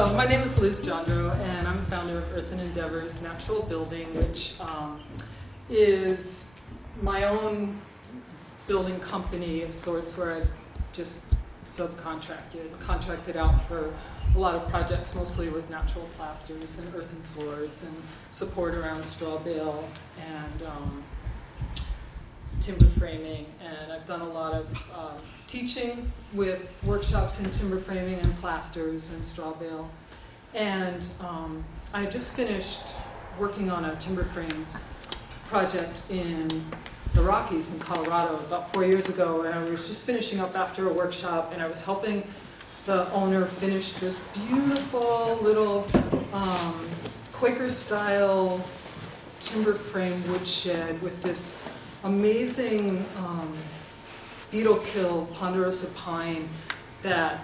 So my name is Liz Johndrow, and I'm the founder of Earth and Endeavor's Natural Building, which is my own building company of sorts where I've just contracted out for a lot of projects, mostly with natural plasters and earthen floors and support around straw bale and timber framing. And I've done a lot of teaching with workshops in timber framing and plasters and straw bale. And I just finished working on a timber frame project in the Rockies in Colorado about 4 years ago, and I was just finishing up after a workshop, and I was helping the owner finish this beautiful little Quaker-style timber frame woodshed with this amazing beetle kill ponderosa pine that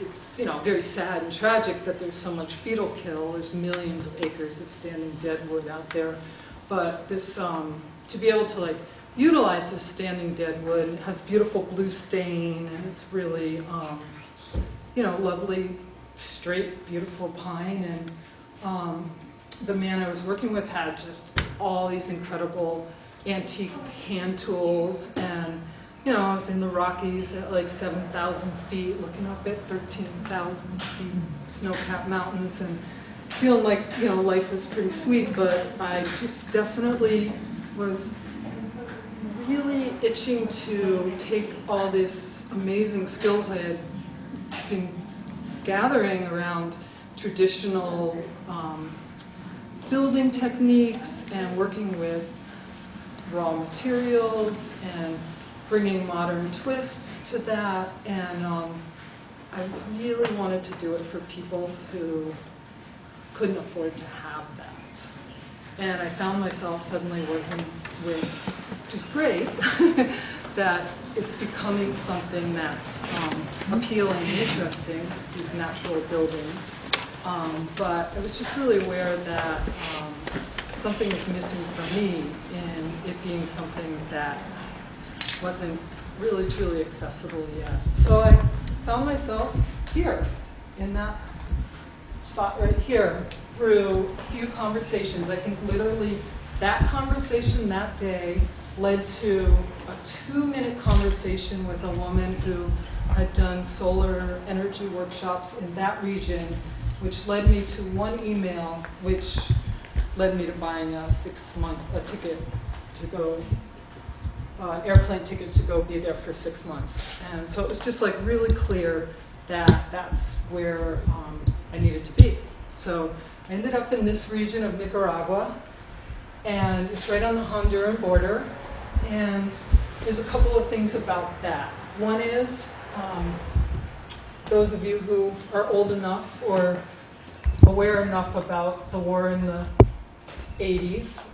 it's very sad and tragic that there's so much beetle kill. There's millions of acres of standing dead wood out there, but this to be able to utilize this standing dead wood, it has beautiful blue stain, and it's really lovely straight beautiful pine. And the man I was working with had just all these incredible antique hand tools, and I was in the Rockies at 7,000 feet, looking up at 13,000 feet, snow-capped mountains, and feeling like life was pretty sweet. But I just definitely was really itching to take all these amazing skills I had been gathering around traditional building techniques and working with raw materials and bringing modern twists to that, and I really wanted to do it for people who couldn't afford to have that. And I found myself suddenly working with, which is great, that it's becoming something that's appealing and interesting, these natural buildings. But I was just really aware that something was missing for me in it being something that wasn't really truly accessible yet. So I found myself here, in that spot right here, through a few conversations. I think literally that conversation that day led to a 2-minute conversation with a woman who had done solar energy workshops in that region, which led me to one email, which led me to buying a 6-month ticket to go, airplane ticket to go be there for 6 months. And so it was just really clear that that's where I needed to be. So I ended up in this region of Nicaragua, and it's right on the Honduran border. And there's a couple of things about that. One is, those of you who are old enough or aware enough about the war in the 80s,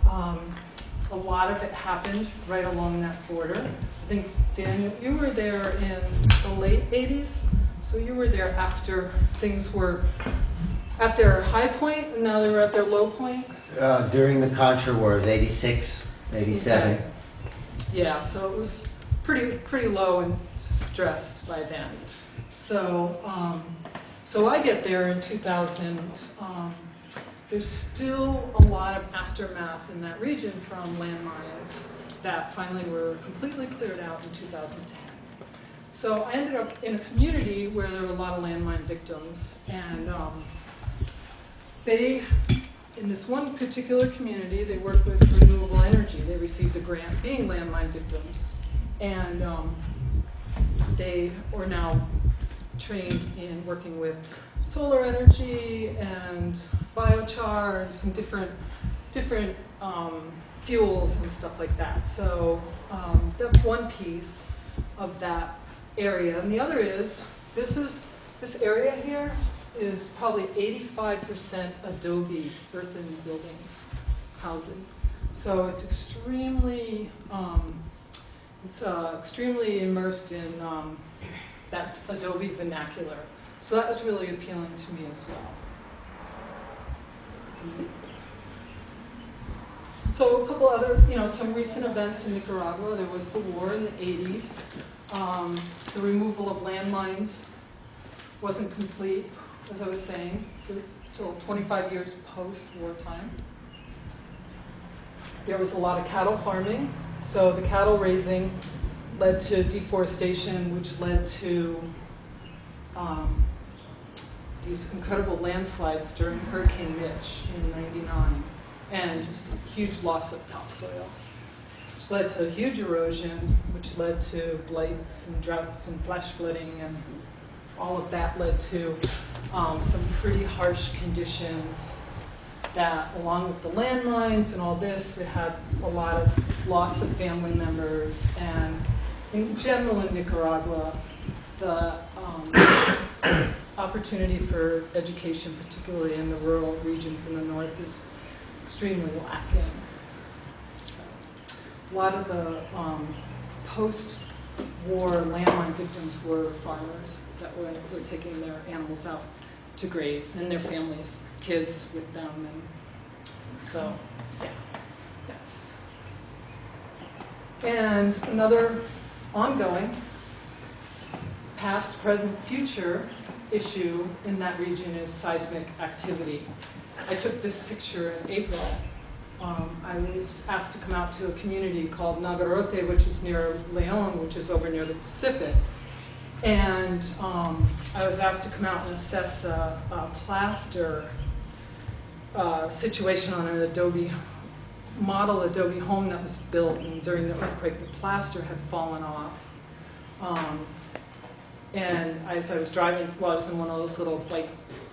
a lot of it happened right along that border. I think, Daniel, you were there in the late 80s, so you were there after things were at their high point, and now they were at their low point? During the Contra Wars, 86, 87. Okay. Yeah, so it was pretty low and stressed by then. So, so I get there in 2000. There's still a lot of aftermath in that region from landmines that finally were completely cleared out in 2010. So I ended up in a community where there were a lot of landmine victims, and in this one particular community, they worked with renewable energy. They received a grant being landmine victims, and they were now trained in working with solar energy and biochar and some different fuels and stuff like that. So that's one piece of that area. And the other is, this area here is probably 85% adobe earthen buildings, housing. So it's extremely immersed in that adobe vernacular. So that was really appealing to me as well. So a couple other, some recent events in Nicaragua. There was the war in the 80s. The removal of landmines wasn't complete. as I was saying, till 25 years post-wartime. There was a lot of cattle farming, so the cattle raising led to deforestation, which led to these incredible landslides during Hurricane Mitch in '99, and just a huge loss of topsoil, which led to huge erosion, which led to blights and droughts and flash flooding, and all of that led to some pretty harsh conditions that, along with the landmines and all this, it had a lot of loss of family members. And in general in Nicaragua, the opportunity for education, particularly in the rural regions in the north, is extremely lacking. So, a lot of the post-war landmine victims were farmers that were taking their animals out to graze, and their families, kids with them, and so, yeah, yes. And another ongoing past, present, future issue in that region is seismic activity. I took this picture in April. I was asked to come out to a community called Nagarote, which is near Leon, which is over near the Pacific. And I was asked to come out and assess a plaster situation on an model adobe home that was built, and during the earthquake the plaster had fallen off. And as I was driving, well, I was in one of those little like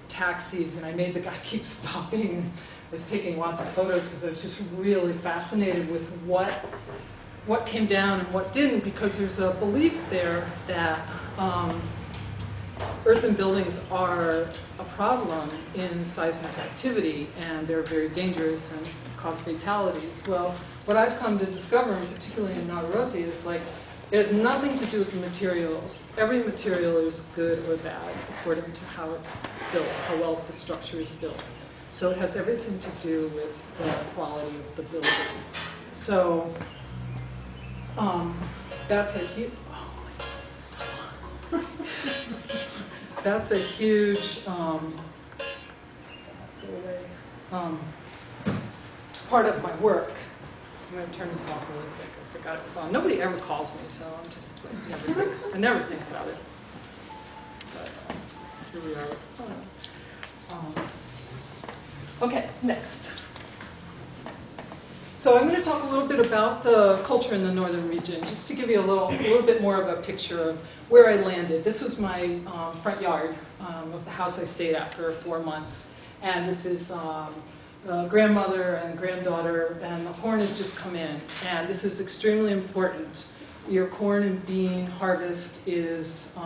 taxis, and I made the guy keep stopping. I was taking lots of photos because I was just really fascinated with what came down and what didn't, because there's a belief there that earthen buildings are a problem in seismic activity, and they're very dangerous and cause fatalities. Well, what I've come to discover, and particularly in Nagarote, is like it has nothing to do with the materials. Every material is good or bad according to how it's built, how well the structure is built. So it has everything to do with the quality of the building. So that's a huge. That's a huge part of my work. I'm going to turn this off really quick. I forgot it was on. Nobody ever calls me, so I'm just like, I never think about it. But here we are. Okay, next. So I'm going to talk a little bit about the culture in the northern region, just to give you a little bit more of a picture of where I landed. This was my front yard of the house I stayed at for 4 months. And this is grandmother and granddaughter, and the corn has just come in. And this is extremely important. Your corn and bean harvest is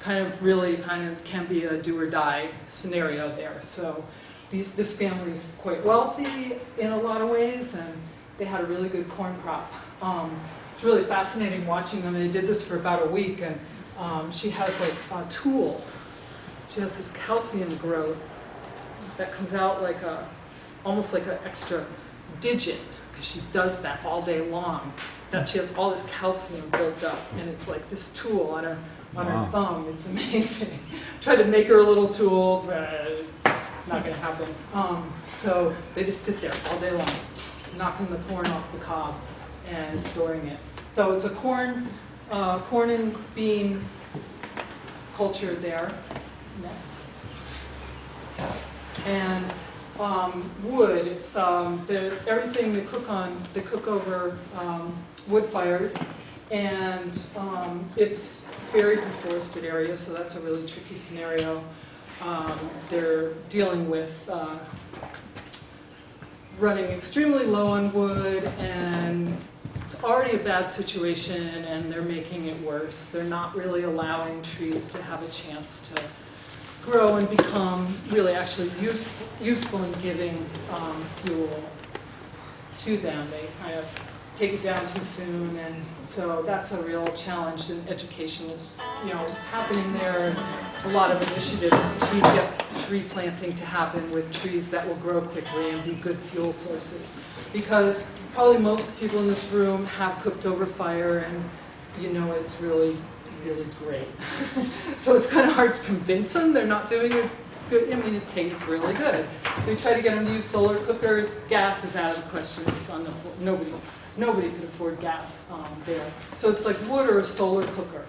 can be a do or die scenario there. So this family is quite wealthy in a lot of ways, and they had a really good corn crop. It's really fascinating watching them. They did this for about a week, and she has like a tool. She has this calcium growth that comes out like almost like an extra digit, because she does that all day long. That she has all this calcium built up, and it's like this tool on her thumb. It's amazing. Tried to make her a little tool, but not going to happen. So they just sit there all day long, knocking the corn off the cob and storing it. So it's a corn and bean culture there. Next. And wood. It's everything they cook on. They cook over wood fires, and it's a very deforested area, so that's a really tricky scenario. They're dealing with running extremely low on wood, and it's already a bad situation, and they're making it worse. They're not really allowing trees to have a chance to grow and become really actually useful in giving fuel to them. They kind of take it down too soon, and so that's a real challenge. And education is, happening there, and a lot of initiatives to get tree planting to happen with trees that will grow quickly and be good fuel sources. Because probably most people in this room have cooked over fire, and it's really, really great. So it's kind of hard to convince them. They're not doing good. I mean, it tastes really good. So we try to get them to use solar cookers. Gas is out of the question. It's on the floor. Nobody could afford gas there. So it's like wood or a solar cooker.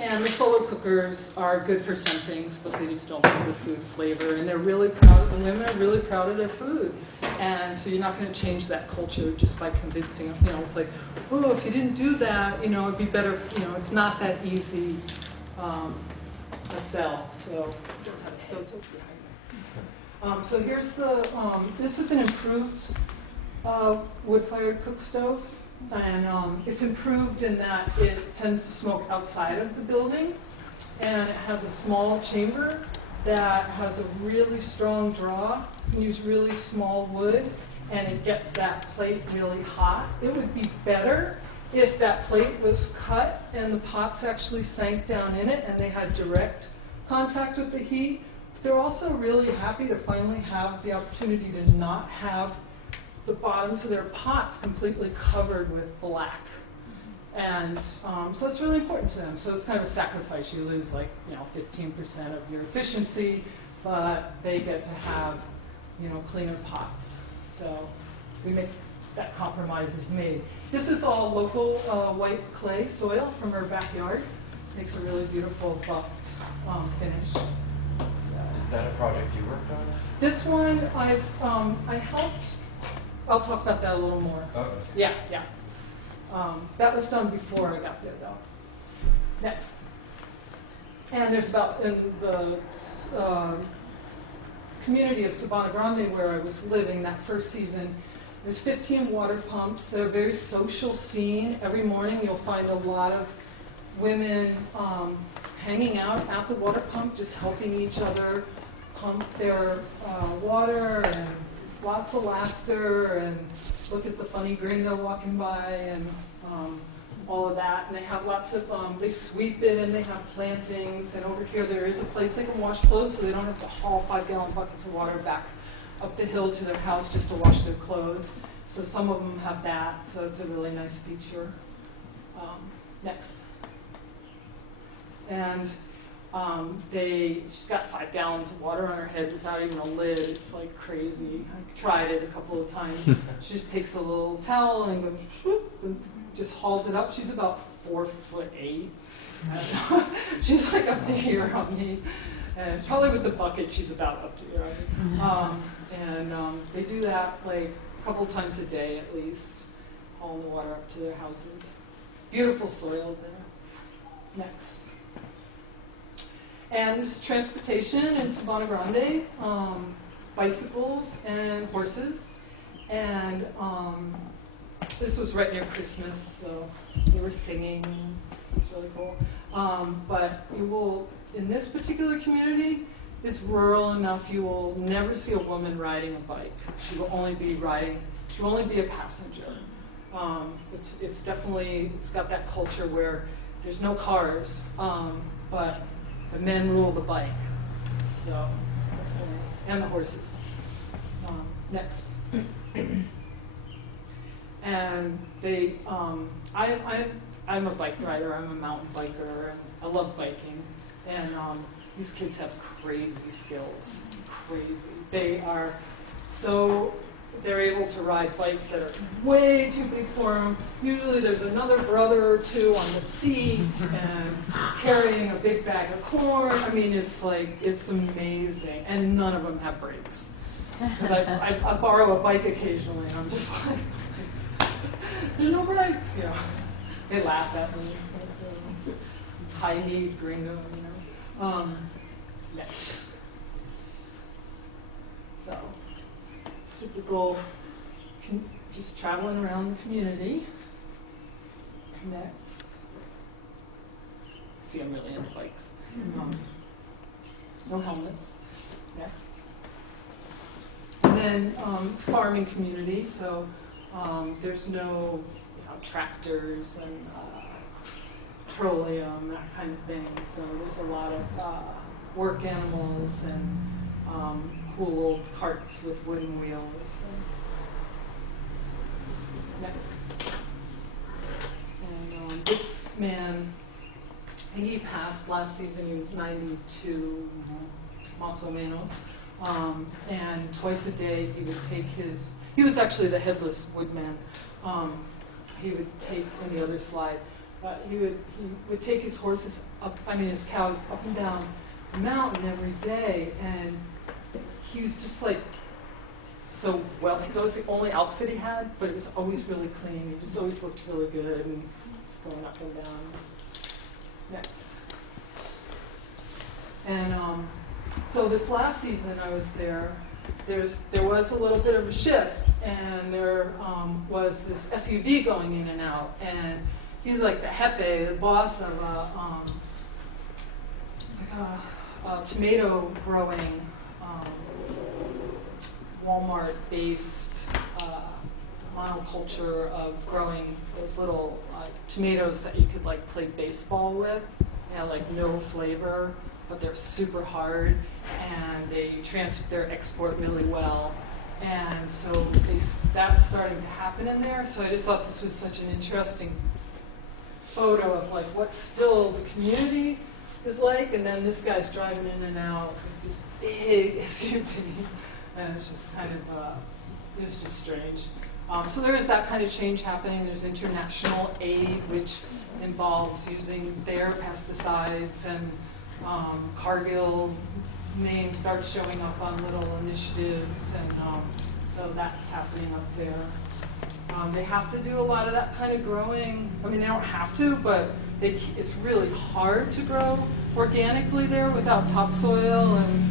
And the solar cookers are good for some things, but they just don't give the food flavor. And they're really proud. The women are really proud of their food. And so you're not going to change that culture just by convincing them. You know, it's like, oh, if you didn't do that, you know, it'd be better. You know, it's not that easy to sell. So it's behind. So here's the. This is an improved wood-fired cook stove. And it's improved in that it sends the smoke outside of the building, and it has a small chamber that has a really strong draw. You can use really small wood, and it gets that plate really hot. It would be better if that plate was cut and the pots actually sank down in it and they had direct contact with the heat. But they're also really happy to finally have the opportunity to not have the bottoms of their pots completely covered with black. And so it's really important to them. So it's kind of a sacrifice. You lose like, 15% of your efficiency, but they get to have, cleaner pots. So we make that compromise is made. This is all local white clay soil from our backyard. Makes a really beautiful buffed finish. So. Is that a project you worked on? This one I helped. I'll talk about that a little more. Oh, okay. Yeah. That was done before I got there, though. Next. And there's in the community of Sabana Grande where I was living that first season, there's 15 water pumps. They're a very social scene. Every morning you'll find a lot of women hanging out at the water pump, just helping each other pump their water, and lots of laughter, and look at the funny gringo walking by, and all of that. And they have lots of, they sweep it, and they have plantings. And over here there is a place they can wash clothes, so they don't have to haul 5-gallon buckets of water back up the hill to their house just to wash their clothes. So some of them have that, so it's a really nice feature. Next. And she's got 5 gallons of water on her head without even a lid. It's like crazy. I tried it a couple of times. She just takes a little towel and goes whoop, and just hauls it up. She's about 4'8". She's like up to here on me. And probably with the bucket, she's about up to here on me. They do that like a couple times a day at least, hauling the water up to their houses. Beautiful soil there. Next. And this is transportation in Sabana Grande, bicycles and horses. And this was right near Christmas, so they were singing. It's really cool. But you will, in this particular community, it's rural enough, you will never see a woman riding a bike. She will only be a passenger. It's definitely, it's got that culture where there's no cars, but the men rule the bike, so, and the horses. Next. And they, I'm a bike rider, I'm a mountain biker, and I love biking. And these kids have crazy skills, crazy. They're able to ride bikes that are way too big for them. Usually there's another brother or two on the seat and carrying a big bag of corn. I mean, it's amazing. And none of them have brakes. Because I borrow a bike occasionally, and I'm just like, there's no brakes, They laugh at me. High-knee gringo, Next. So. Typical, just traveling around the community. Next. See, I'm really into bikes. No helmets. Next. And then it's farming community, so there's no tractors and petroleum, that kind of thing. So there's a lot of work animals and cool carts with wooden wheels. Next. And this man I think he passed last season, he was 92, más o menos. And twice a day he would take his, he was actually the headless woodman. He would take, in the other slide, he would take his horses up, his cows up and down the mountain every day, and he was just like, so well, that was the only outfit he had, but it was always really clean. He just always looked really good and just going up and down. Next. And so this last season I was there, there was a little bit of a shift, and there was this SUV going in and out, and he's like the jefe, the boss of a tomato growing Walmart-based monoculture of growing those little tomatoes that you could like play baseball with. They have like no flavor, but they're super hard, and they're export really well. And so that's starting to happen in there. So I just thought this was such an interesting photo of like what still the community is like, and then this guy's driving in and out with this big SUV. And it's just kind of, it was just strange. So there is that kind of change happening. There's international aid, which involves using their pesticides, and Cargill name starts showing up on little initiatives, and so that's happening up there. They have to do a lot of that kind of growing. They don't have to, but it's really hard to grow organically there without topsoil, and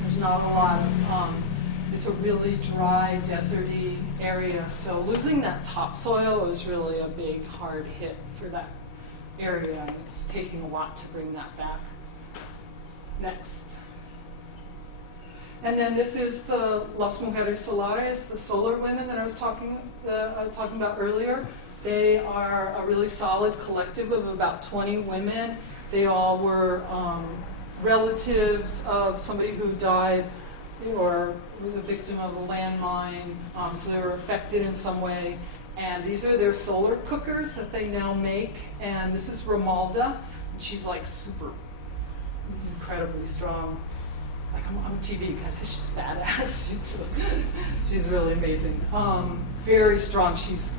there's not a lot of, it's a really dry, deserty area. So losing that topsoil was really a big, hard hit for that area. It's taking a lot to bring that back. Next. And then this is the Las Mujeres Solares, the solar women that I was talking about earlier. They are a really solid collective of about 20 women. They all were relatives of somebody who died or was a victim of a landmine, so they were affected in some way. And these are their solar cookers that they now make. And this is Romalda, and she's like super incredibly strong. Like I'm on TV because she's badass. She's really amazing. Very strong. She's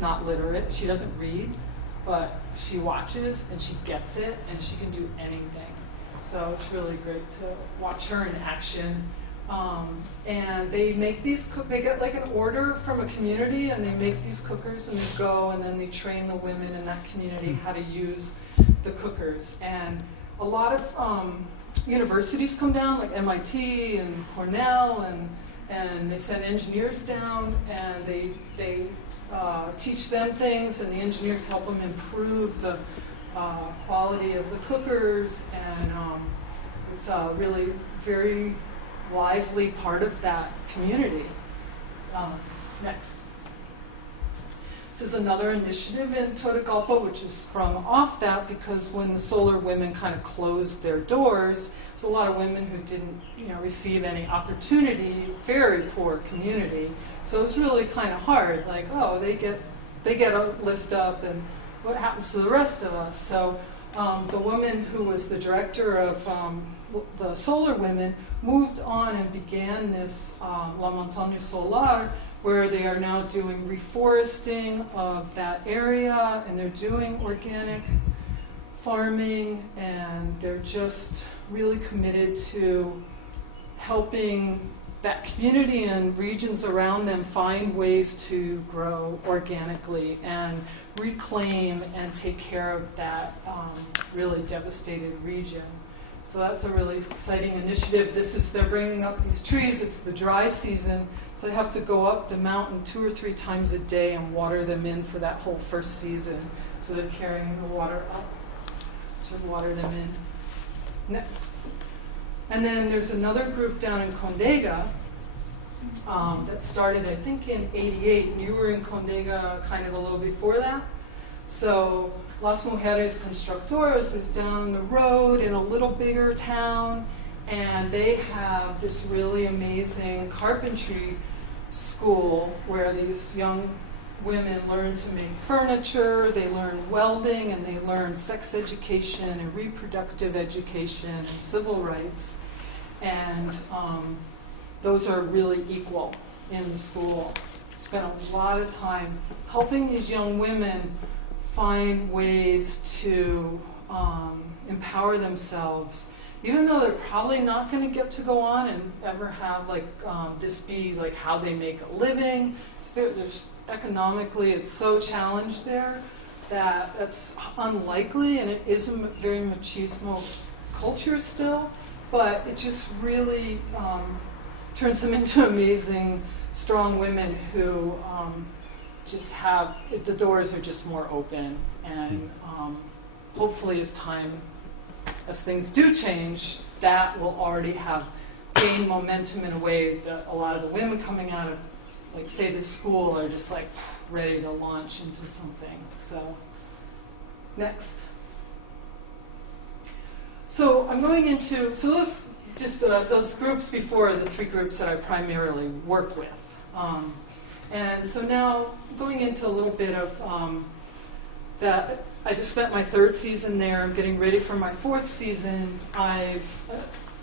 not literate. She doesn't read, but she watches and she gets it, and she can do anything. So it's really great to watch her in action. And they make these, they get like an order from a community, and they make these cookers, and they go, and then they train the women in that community how to use the cookers. And a lot of universities come down, like MIT and Cornell, and they send engineers down, and they teach them things, and the engineers help them improve the quality of the cookers, and it's a really very lively part of that community. Next. This is another initiative in Totogalpa, which is sprung off that, because when the solar women kind of closed their doors, there's a lot of women who didn't, receive any opportunity. Very poor community. So it's really kind of hard. Like, oh, they get a lift up, and what happens to the rest of us? So the woman who was the director of the solar women moved on and began this La Montaña Solar, where they are now doing reforesting of that area, and they're doing organic farming, and they're just really committed to helping that community and regions around them find ways to grow organically and reclaim and take care of that really devastated region. So that's a really exciting initiative. They're bringing up these trees. It's the dry season, so they have to go up the mountain 2 or 3 times a day and water them in for that whole first season. So they're carrying the water up to water them in. Next. And then there's another group down in Condega that started, I think, in '88. You were in Condega kind of a little before that. So Las Mujeres Constructoras is down the road in a little bigger town, and they have this really amazing carpentry school where these young women learn to make furniture, they learn welding, and they learn sex education and reproductive education and civil rights. And those are really equal in the school. Spent a lot of time helping these young women find ways to empower themselves, even though they're probably not going to get to go on and ever have like this be like how they make a living. Economically, it's so challenged there that that's unlikely, and it is a very machismo culture still, but it just really turns them into amazing, strong women who just have, the doors are just more open, and hopefully as things do change, that will already have gained momentum in a way that a lot of the women coming out of, like, say, this school are just like ready to launch into something. So, next. So I'm going into, so those, just those groups before, the 3 groups that I primarily work with. And so now going into a little bit of that, I just spent my 3rd season there. I'm getting ready for my 4th season. I've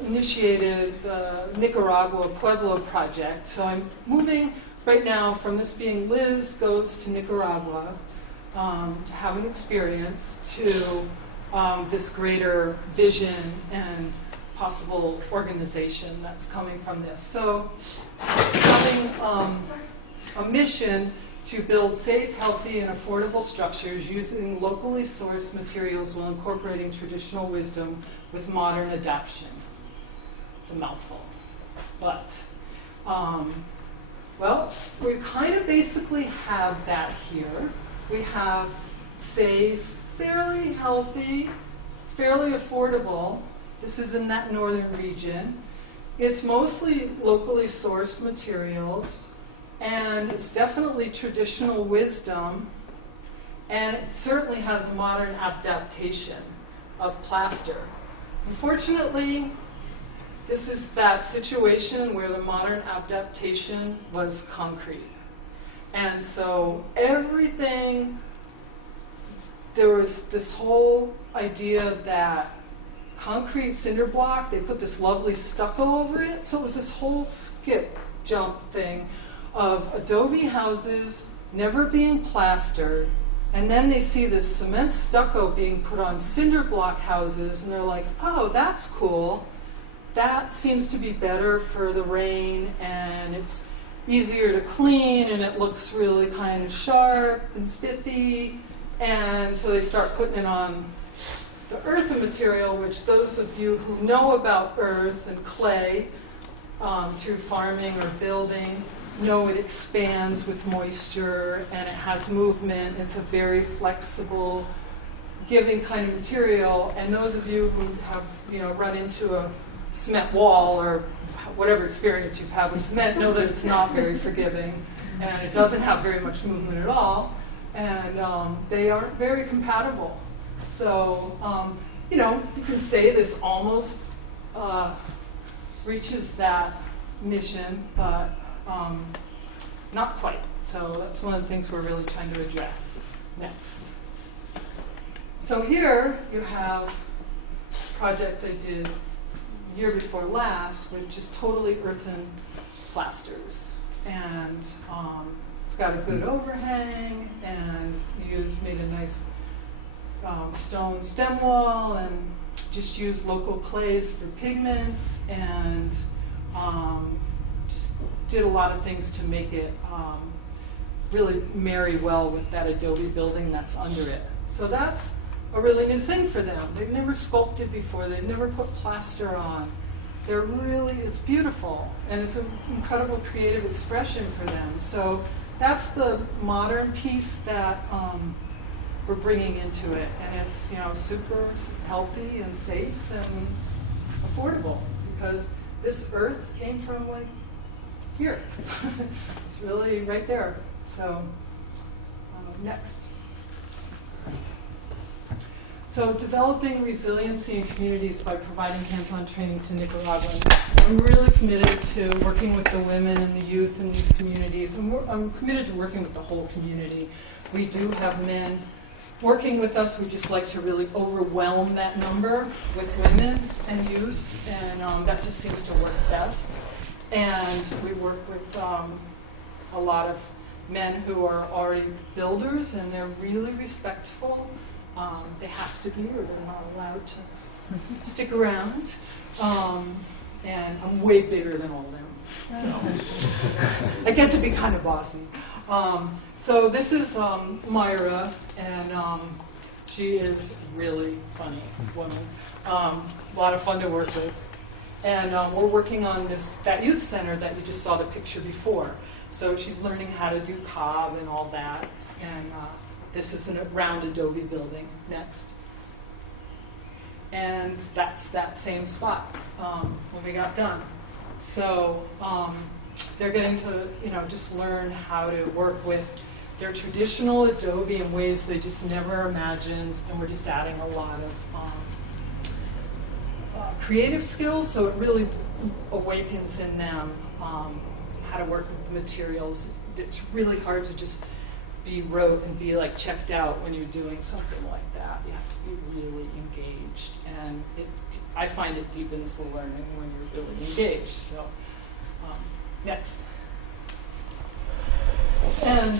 initiated the Nicaragua Pueblo Project. So I'm moving right now from this being Liz goes to Nicaragua to have an experience to this greater vision and possible organization that's coming from this. So having a mission to build safe, healthy, and affordable structures using locally sourced materials while incorporating traditional wisdom with modern adaptation. It's a mouthful. But, well, we kind of basically have that here. We have safe, fairly healthy, fairly affordable. This is in that northern region. It's mostly locally sourced materials. And it's definitely traditional wisdom, and it certainly has a modern adaptation of plaster. Unfortunately, this is that situation where the modern adaptation was concrete. And so everything, there was this whole idea that concrete cinder block, they put this lovely stucco over it, so it was this whole skip jump thing of adobe houses never being plastered, and then they see this cement stucco being put on cinder block houses, and they're like, oh, that's cool. That seems to be better for the rain, and it's easier to clean, and it looks really kind of sharp and spiffy, and so they start putting it on the earthen material, which those of you who know about earth and clay through farming or building know it expands with moisture, and it has movement. It's a very flexible, giving kind of material. And those of you who have, run into a cement wall or whatever experience you've had with cement know that it's not very forgiving, and it doesn't have very much movement at all, and they aren't very compatible. So, you can say this almost reaches that mission, but not quite. So that's one of the things we're really trying to address next. So here you have a project I did year before last, which is totally earthen plasters. And it's got a good overhang, and made a nice stone stem wall, and just used local clays for pigments, and just did a lot of things to make it really marry well with that adobe building that's under it. So that's a really new thing for them. They've never sculpted before. They've never put plaster on. It's beautiful, and it's an incredible creative expression for them. So that's the modern piece that we're bringing into it, and it's super healthy and safe and affordable, because this earth came from like here. It's really right there. So next. So developing resiliency in communities by providing hands-on training to Nicaraguans. I'm really committed to working with the women and the youth in these communities. I'm committed to working with the whole community. We do have men working with us. We just like to really overwhelm that number with women and youth, and that just seems to work best. And we work with a lot of men who are already builders, and they're really respectful. They have to be, or they're not allowed to stick around. And I'm way bigger than all of them, so I get to be kind of bossy. So this is Myra, and she is really funny woman. A lot of fun to work with. And we're working on that youth center that you just saw the picture before. So she's learning how to do cob and all that. And this is a round adobe building next. And that's that same spot when we got done. So they're getting to, just learn how to work with their traditional adobe in ways they just never imagined, and we're just adding a lot of creative skills, so it really awakens in them how to work with the materials. It's really hard to just be rote and be like checked out when you're doing something like that. You have to be really engaged, and I find it deepens the learning when you're really engaged. So next. And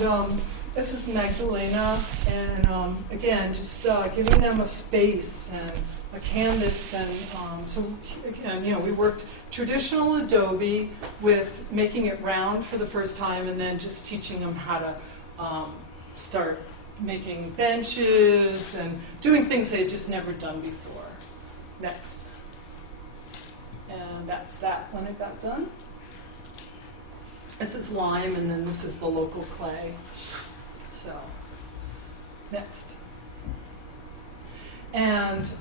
this is Magdalena, and again, just giving them a space and a canvas, and so again, we worked traditional adobe with making it round for the first time, and then just teaching them how to start making benches and doing things they had just never done before. Next. And that's that when it got done. This is lime, and then this is the local clay. So, next. And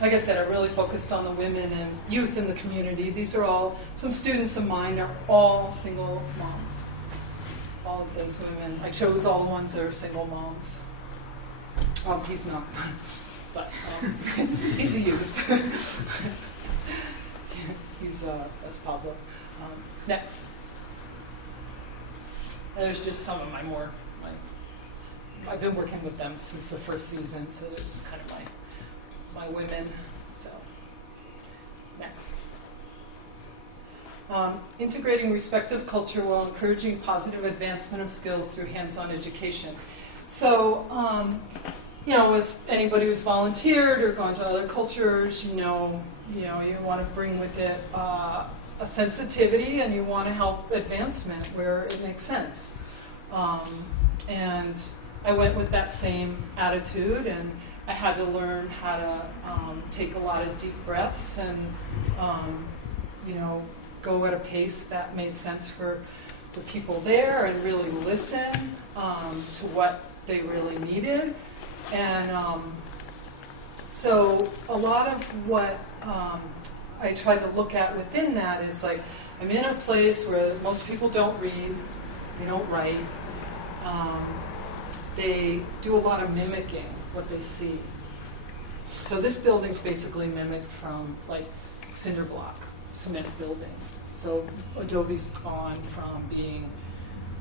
like I said, I really focused on the women and youth in the community. These are all, some students of mine are all single moms. All of those women. I chose all the ones that are single moms. He's not, but he's a youth. That's Pablo. Next. And there's just some of I've been working with them since the first season, so they're just kind of my women. So, next. Integrating respective culture while encouraging positive advancement of skills through hands-on education. So, as anybody who's volunteered or gone to other cultures, you want to bring with it a sensitivity, and you want to help advancement where it makes sense. And I went with that same attitude, and I had to learn how to take a lot of deep breaths and, go at a pace that made sense for the people there, and really listen to what they really needed. And so a lot of what I try to look at within that is like, I'm in a place where most people don't read, they don't write. They do a lot of mimicking what they see. So this building's basically mimicked from like cinder block, cement building. So adobe's gone from being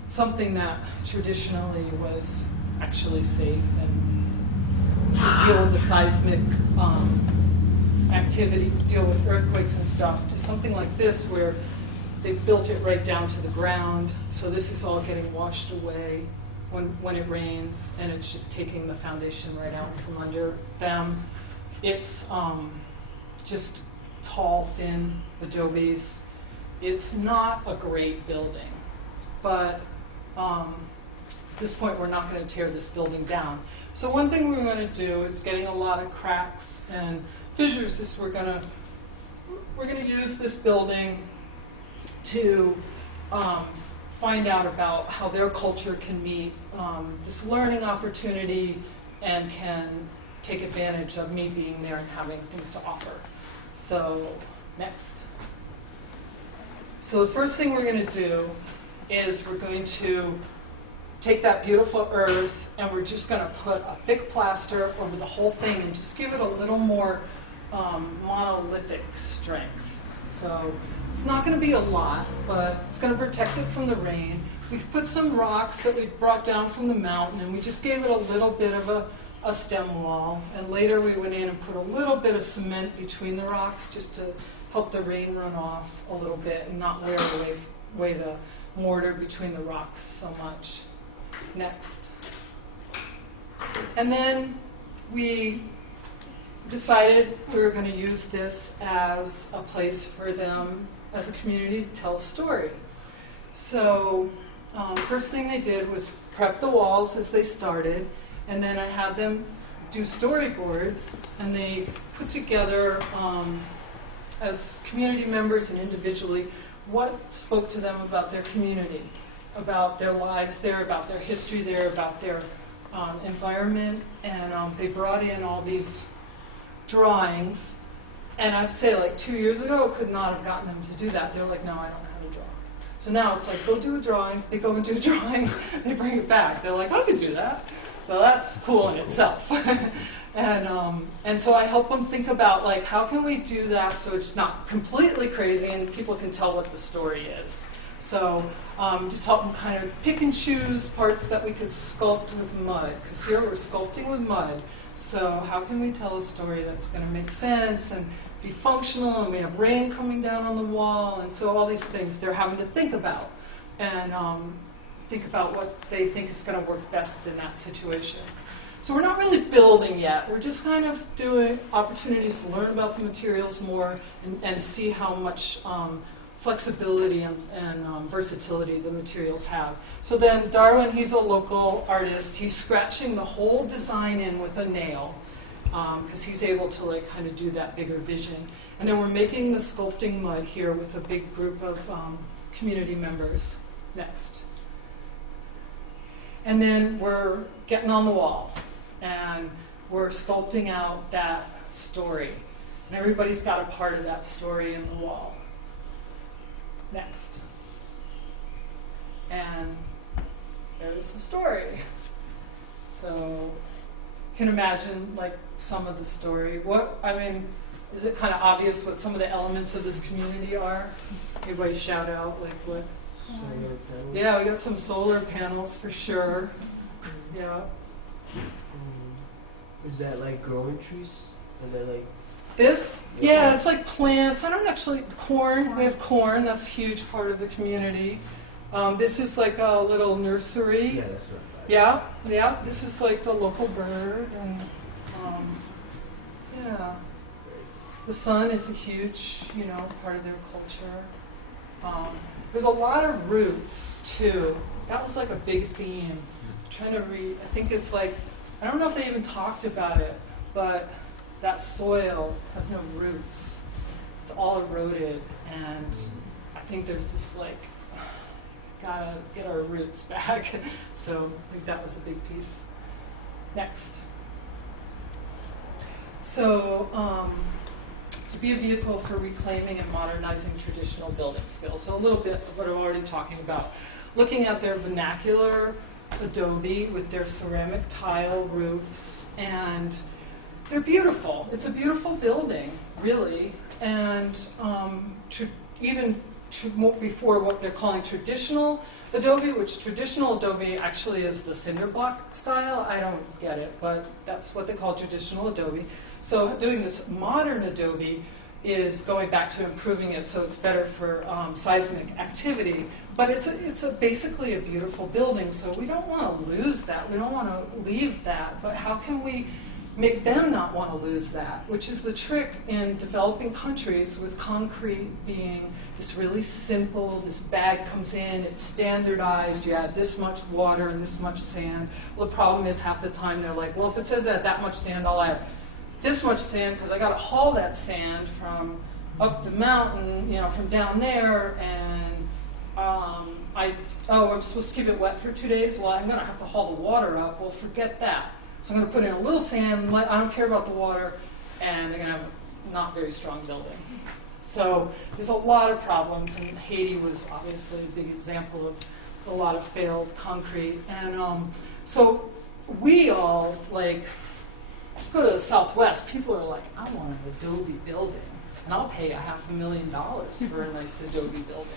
something that traditionally was actually safe and to deal with the seismic activity, to deal with earthquakes and stuff, to something like this where they built it right down to the ground. So this is all getting washed away when it rains, and it's just taking the foundation right out from under them. It's just tall, thin adobes. It's not a great building, but at this point we're not going to tear this building down. So one thing we're going to do, it's getting a lot of cracks and fissures, is we're going to use this building to find out about how their culture can meet this learning opportunity and can take advantage of me being there and having things to offer. So, next. So the first thing we're going to do is we're going to take that beautiful earth and we're just going to put a thick plaster over the whole thing and just give it a little more monolithic strength. So it's not going to be a lot, but it's going to protect it from the rain. We've put some rocks that we brought down from the mountain, and we just gave it a little bit of a stem wall. And later we went in and put a little bit of cement between the rocks just to help the rain run off a little bit and not wear away the mortar between the rocks so much. Next. And then we decided we were going to use this as a place for them, as a community, to tell a story. So first thing they did was prep the walls as they started, and then I had them do storyboards, and they put together, as community members and individually, what spoke to them about their community, about their lives there, about their history there, about their environment, and they brought in all these drawings, and I'd say like 2 years ago I could not have gotten them to do that. They were like, no, I don't know how to draw. So now it's like, go do a drawing. They go and do a drawing, they bring it back. They're like, I can do that. So that's cool in itself. And so I help them think about, like, how can we do that so it's not completely crazy and people can tell what the story is. So just help them kind of pick and choose parts that we could sculpt with mud, because here we're sculpting with mud. So how can we tell a story that's going to make sense and be functional, and we have rain coming down on the wall, and so all these things they're having to think about, and think about what they think is going to work best in that situation. So we're not really building yet. We're just kind of doing opportunities to learn about the materials more and see how much flexibility and versatility the materials have. So then Darwin, he's a local artist. He's scratching the whole design in with a nail because he's able to like kind of do that bigger vision. And then we're making the sculpting mud here with a big group of community members. Next. And then we're getting on the wall and we're sculpting out that story. And everybody's got a part of that story in the wall. Next. And there's the story. So you can imagine like some of the story. Is it kind of obvious what some of the elements of this community are? Everybody shout out like what? Solar panels. Yeah, we got some solar panels for sure. Yeah. Is that like growing trees? And they're like This? Yeah, it's like plants. I don't actually, corn. We have corn. That's a huge part of the community. This is like a little nursery. yeah, that's what I Yeah, yeah. This is like the local bird, and yeah, the sun is a huge, part of their culture. There's a lot of roots too. That was like a big theme. I'm trying to read. I think it's like, I don't know if they even talked about it, but that soil has no roots. It's all eroded, and I think there's this like, gotta get our roots back. So I think that was a big piece. Next. So to be a vehicle for reclaiming and modernizing traditional building skills. So a little bit of what I'm already talking about. Looking at their vernacular adobe with their ceramic tile roofs, and they're beautiful. It's a beautiful building, really. And before what they're calling traditional adobe, which traditional adobe actually is the cinder block style. I don't get it, but that's what they call traditional adobe. So doing this modern adobe is going back to improving it so it's better for seismic activity. But it's basically a beautiful building, so we don't want to lose that. We don't want to leave that. But how can we make them not want to lose that, which is the trick in developing countries, with concrete being this really simple, this bag comes in, it's standardized, you add this much water and this much sand. Well, the problem is half the time they're like, well, if it says add that much sand, I'll add this much sand because I got to haul that sand from up the mountain, from down there, and I'm supposed to keep it wet for 2 days? Well, I'm going to have to haul the water up. Well, forget that. So I'm going to put in a little sand, I don't care about the water, and they're going to have a not very strong building. So there's a lot of problems, and Haiti was obviously a big example of a lot of failed concrete. And so we all, like, go to the Southwest, people are like, I want an Adobe building, and I'll pay $500,000 for a nice Adobe building.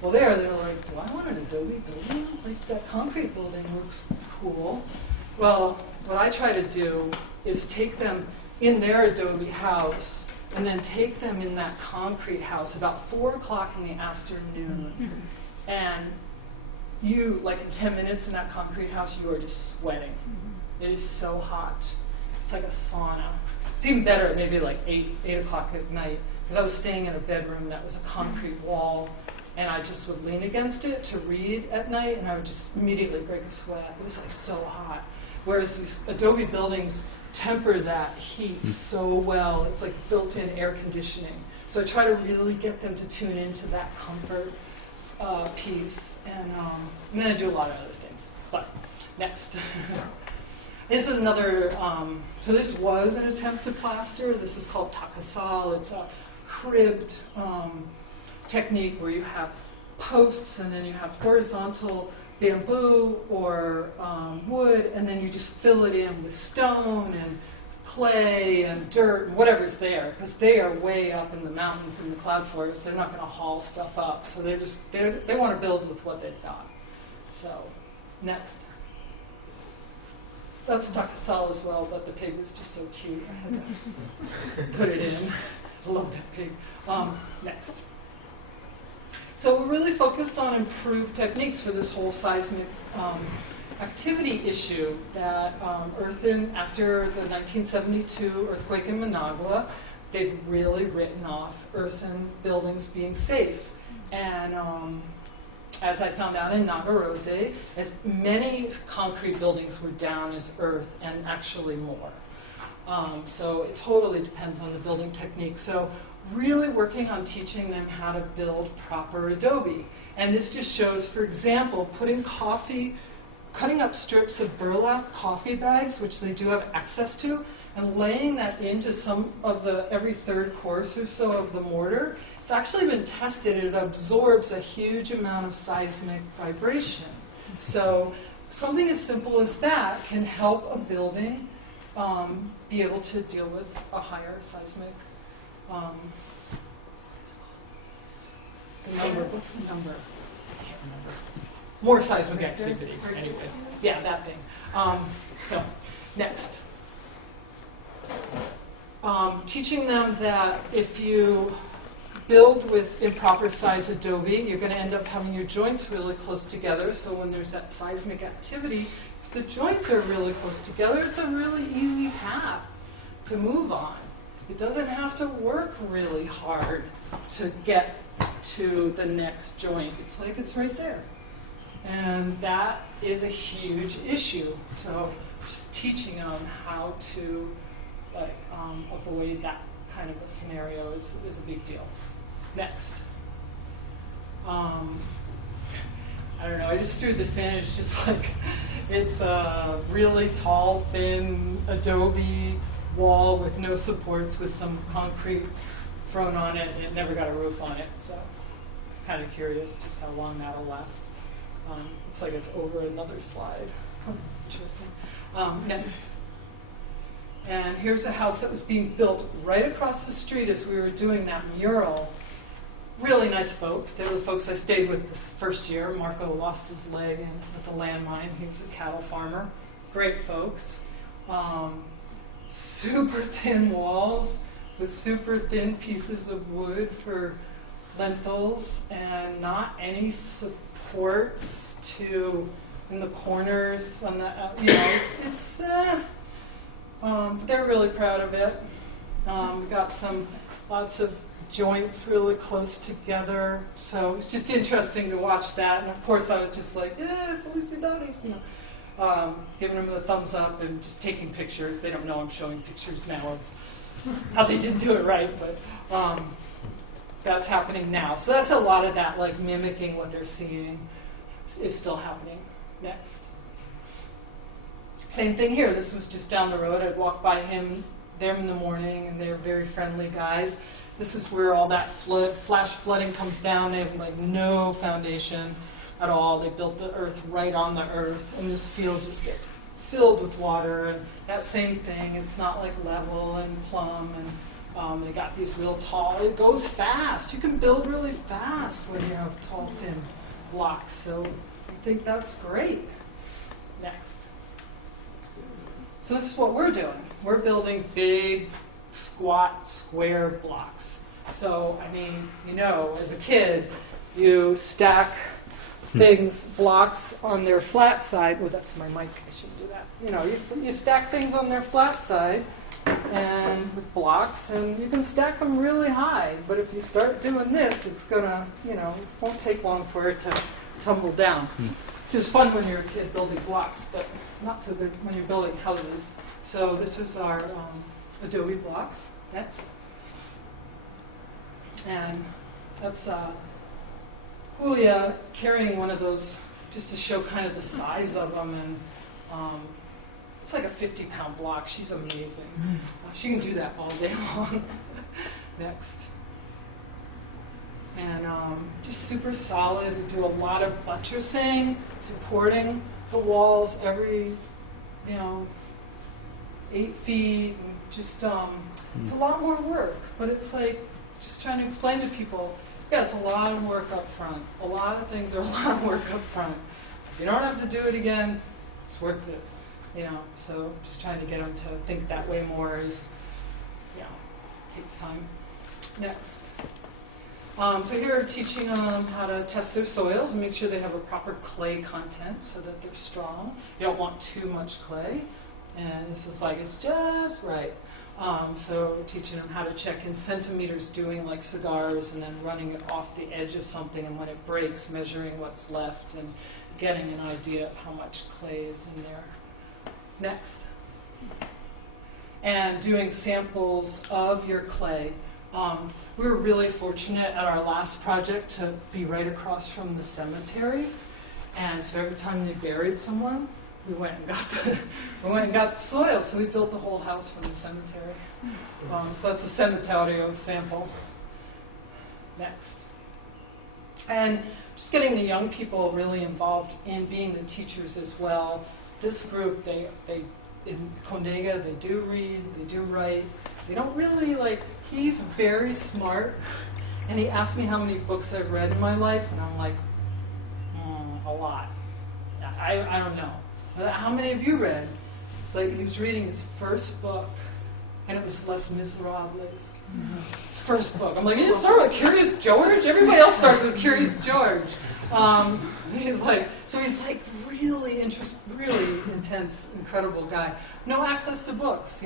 Well, they're like, do I want an Adobe building? Like, that concrete building looks cool. Well, what I try to do is take them in their Adobe house and then take them in that concrete house about 4 o'clock in the afternoon. And you, like in 10 minutes in that concrete house, you are just sweating. It is so hot. It's like a sauna. It's even better at maybe like 8 o'clock at night, because I was staying in a bedroom that was a concrete wall, and I just would lean against it to read at night, and I would just immediately break a sweat. It was like so hot. Whereas these Adobe buildings temper that heat so well. It's like built-in air conditioning. So I try to really get them to tune into that comfort piece, and then I do a lot of other things. But next. This is another, so this was an attempt to plaster. This is called takasal. It's a cribbed technique where you have posts and then you have horizontal bamboo or wood, and then you just fill it in with stone and clay and dirt and whatever's there, because they are way up in the mountains in the cloud forest. They're not going to haul stuff up, so they want to build with what they've got. So next. That's takasal as well, but the pig was just so cute. I had to put it in. I love that pig. Next. So we're really focused on improved techniques for this whole seismic activity issue that after the 1972 earthquake in Managua, they've really written off earthen buildings being safe. And as I found out in Navarrete, as many concrete buildings were down as earth, and actually more. So it totally depends on the building technique. So really working on teaching them how to build proper adobe. And this just shows, for example, cutting up strips of burlap coffee bags, which they do have access to, and laying that into some of every third course or so of the mortar. It's actually been tested. It absorbs a huge amount of seismic vibration. So something as simple as that can help a building be able to deal with a higher seismic, what's the number? I can't remember. More seismic activity, anyway. Yeah, that thing. So, next. Teaching them that if you build with improper size adobe, you're going to end up having your joints really close together. So when there's that seismic activity, if the joints are really close together, it's a really easy path to move on. It doesn't have to work really hard to get to the next joint. It's like it's right there. And that is a huge issue. So just teaching them how to avoid that kind of a scenario is a big deal. Next. I don't know, I just threw this in. It's just like, it's a really tall, thin adobe wall with no supports with some concrete thrown on it, and it never got a roof on it. So I'm kind of curious just how long that'll last. Looks like it's over another slide. Interesting. Next. And here's a house that was being built right across the street as we were doing that mural. Really nice folks. They were the folks I stayed with this first year. Marco lost his leg at the landmine. He was a cattle farmer. Great folks. Super thin walls with super thin pieces of wood for lintels, and not any supports in the corners. On the they're really proud of it. We've got lots of joints really close together, so it's just interesting to watch that. And of course, I was just like, yeah, felicidades, giving them the thumbs up and just taking pictures. They don't know I'm showing pictures now of how they didn't do it right, but that's happening now. So that's a lot of that, like mimicking what they're seeing, is still happening. Next. Same thing here. This was just down the road. I'd walk by them in the morning, and they're very friendly guys. This is where all that flash flooding comes down. They have like no foundation. at all. They built the earth right on the earth, and this field just gets filled with water, and that same thing. It's not like level and plumb, and they got these real tall, it goes fast. You can build really fast when you have tall, thin blocks, so I think that's great. Next. So this is what we're doing. We're building big, squat, square blocks. So, I mean, you know, as a kid, you stack things, blocks on their flat side. Oh, that's my mic. I shouldn't do that. You know, you stack things on their flat side and with blocks, and you can stack them really high. But if you start doing this, it's gonna, you know, it won't take long for it to tumble down. Which is fun when you're a kid building blocks, but not so good when you're building houses. So this is our adobe blocks. Next. And that's Julia carrying one of those just to show kind of the size of them. And it's like a 50-pound block. She's amazing. She can do that all day long. Next. And just super solid. We do a lot of buttressing, supporting the walls every, 8 feet. And just, it's a lot more work, but it's like just trying to explain to people, yeah, it's a lot of work up front. A lot of things are a lot of work up front. If you don't have to do it again, it's worth it. So just trying to get them to think that way more is, takes time. Next. So here we're teaching them how to test their soils and make sure they have a proper clay content so that they're strong. You don't want too much clay. And this is like, it's just right. So we're teaching them how to check in centimeters, doing like cigars, and then running it off the edge of something, and when it breaks, measuring what's left and getting an idea of how much clay is in there. Next. And doing samples of your clay. We were really fortunate at our last project to be right across from the cemetery, and so every time they buried someone, we went and got the soil. So we built the whole house from the cemetery. So that's a cementerio sample. Next. And just getting the young people really involved in being the teachers as well. This group, they in Condega, they do read, they do write. They don't really he's very smart, and he asked me how many books I've read in my life, and I'm like, a lot. I don't know. How many have you read? It's like he was reading his first book, and it was Les Miserables. His first book. I'm like, you didn't start with Curious George? Everybody else starts with Curious George. He's like really intense, incredible guy. No access to books,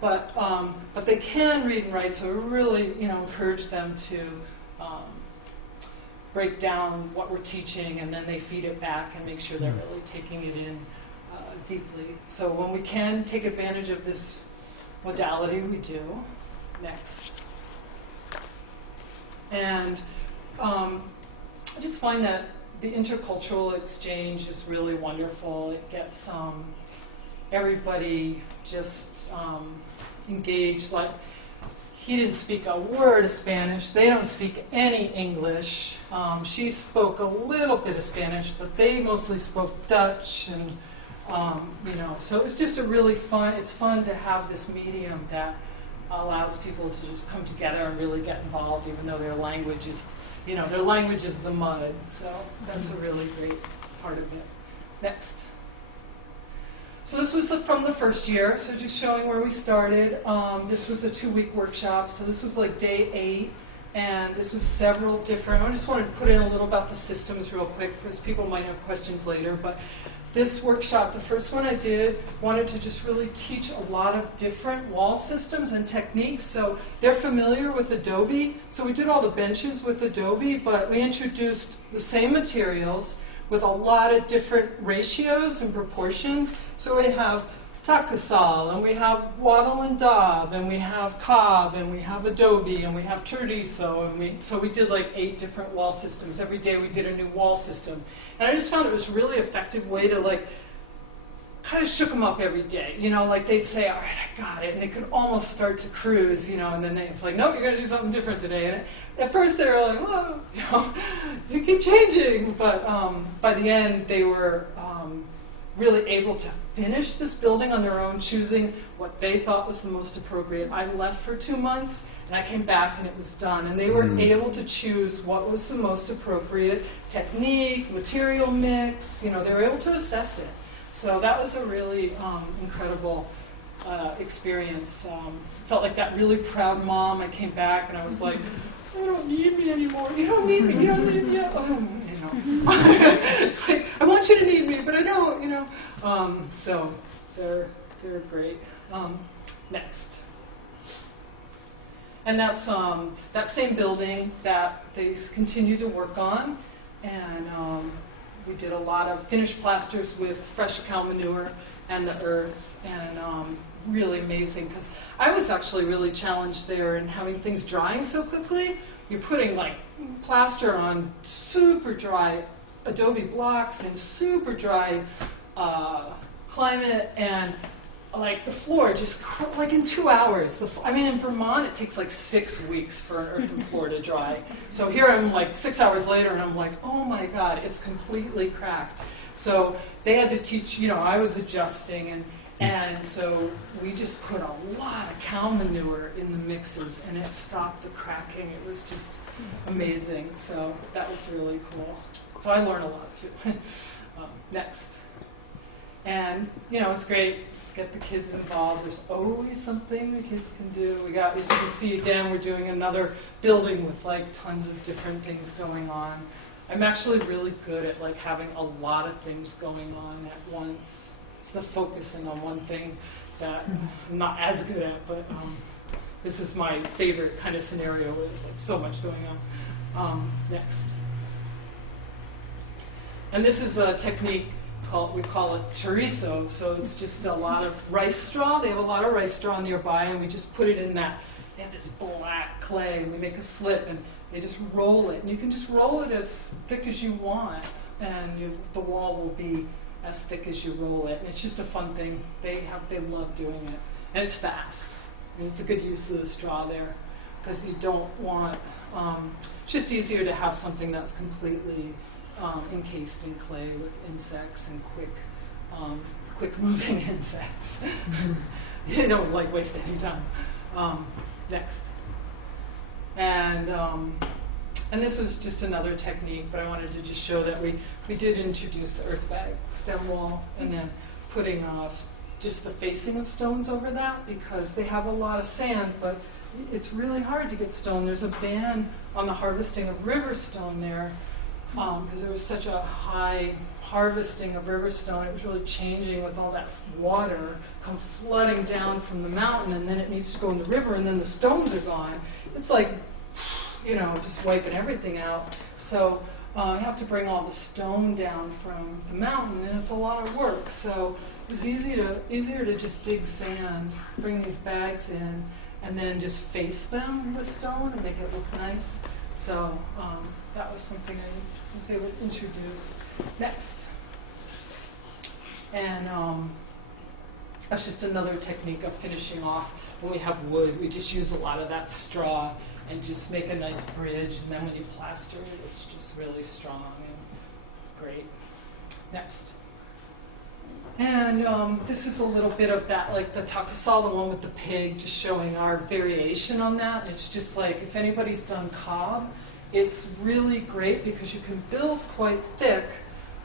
but they can read and write. So we really, encourage them to break down what we're teaching, and then they feed it back and make sure they're really taking it in deeply. So when we can take advantage of this modality, we do. Next. And I just find that the intercultural exchange is really wonderful. It gets everybody just engaged. Like, he didn't speak a word of Spanish. They don't speak any English. She spoke a little bit of Spanish, but they mostly spoke Dutch, and so it was just a really fun. It's fun to have this medium that allows people to just come together and really get involved, even though their language is, their language is the mud. So that's a really great part of it. Next. So this was from the first year, so just showing where we started. This was a 2-week workshop, so this was like day 8, and this was several different. I just wanted to put in a little about the systems real quick, because people might have questions later. But this workshop, the first one I did, wanted to just really teach a lot of different wall systems and techniques. So they're familiar with Adobe, so we did all the benches with Adobe, but we introduced the same materials with a lot of different ratios and proportions. So we have Takasal, and we have Wattle and Daub, and we have Cobb, and we have Adobe, and we have Chorizo, and so we did like 8 different wall systems. Every day we did a new wall system. And I just found it was a really effective way to kind of shook them up every day, you know, like they'd say, all right, I got it, and they could almost start to cruise, you know, and then it's like, nope, you're going to do something different today. And at first they were like, oh, you know, you keep changing, but by the end they were really able to finish this building on their own, choosing what they thought was the most appropriate. I left for 2 months, and I came back, and it was done. And they were able to choose what was the most appropriate technique, material mix, you know, they were able to assess it. So that was a really incredible experience. Felt like that really proud mom. I came back, and I was like, you don't need me anymore. You don't need me. You don't need me. You know. It's like, I want you to need me, but I don't, you know. So they're great. Next. And that's that same building that they continue to work on. And we did a lot of finished plasters with fresh cow manure and the earth. And really amazing, because I was actually really challenged there in having things drying so quickly. You're putting like plaster on super dry adobe blocks and super dry climate, and like the floor just like in 2 hours. I mean, in Vermont it takes like 6 weeks for an earthen floor to dry. So here I'm like 6 hours later, and I'm like, oh my God, it's completely cracked. So they had to teach, you know, I was adjusting, and so we just put a lot of cow manure in the mixes, and it stopped the cracking. It was just amazing. So that was really cool. So I learned a lot too. Next. And, you know, it's great. Just get the kids involved. There's always something the kids can do. We got, as you can see again, we're doing another building with like tons of different things going on. I'm actually really good at like having a lot of things going on at once. It's the focusing on one thing that I'm not as good at, but this is my favorite kind of scenario where there's like so much going on. Next. And this is a technique we call it chorizo. So it's just a lot of rice straw. They have a lot of rice straw nearby, and we just put it in that. They have this black clay, and we make a slit, and they just roll it. And you can just roll it as thick as you want, and the wall will be as thick as you roll it. And it's just a fun thing. They love doing it, and it's fast. And it's a good use of the straw there, because you don't want. It's just easier to have something that's completely encased in clay with insects and quick moving insects. You don't like waste any time. Next. And this was just another technique, but I wanted to just show that we did introduce the earth bag stem wall, and then putting just the facing of stones over that, because they have a lot of sand, but it's really hard to get stone. There's a ban on the harvesting of river stone there, because there was such a high harvesting of river stone. It was really changing with all that water come flooding down from the mountain, and then it needs to go in the river, and then the stones are gone. It's like, you know, just wiping everything out. So I have to bring all the stone down from the mountain, and it's a lot of work. So it was easier to just dig sand, bring these bags in, and then just face them with stone and make it look nice. So that was something I was able to introduce. Next. And that's just another technique of finishing off. When we have wood, we just use a lot of that straw and just make a nice bridge. And then when you plaster it, it's just really strong and great. Next. And this is a little bit of that, like the takasal, the one with the pig, just showing our variation on that. It's just like, if anybody's done cob, it's really great because you can build quite thick,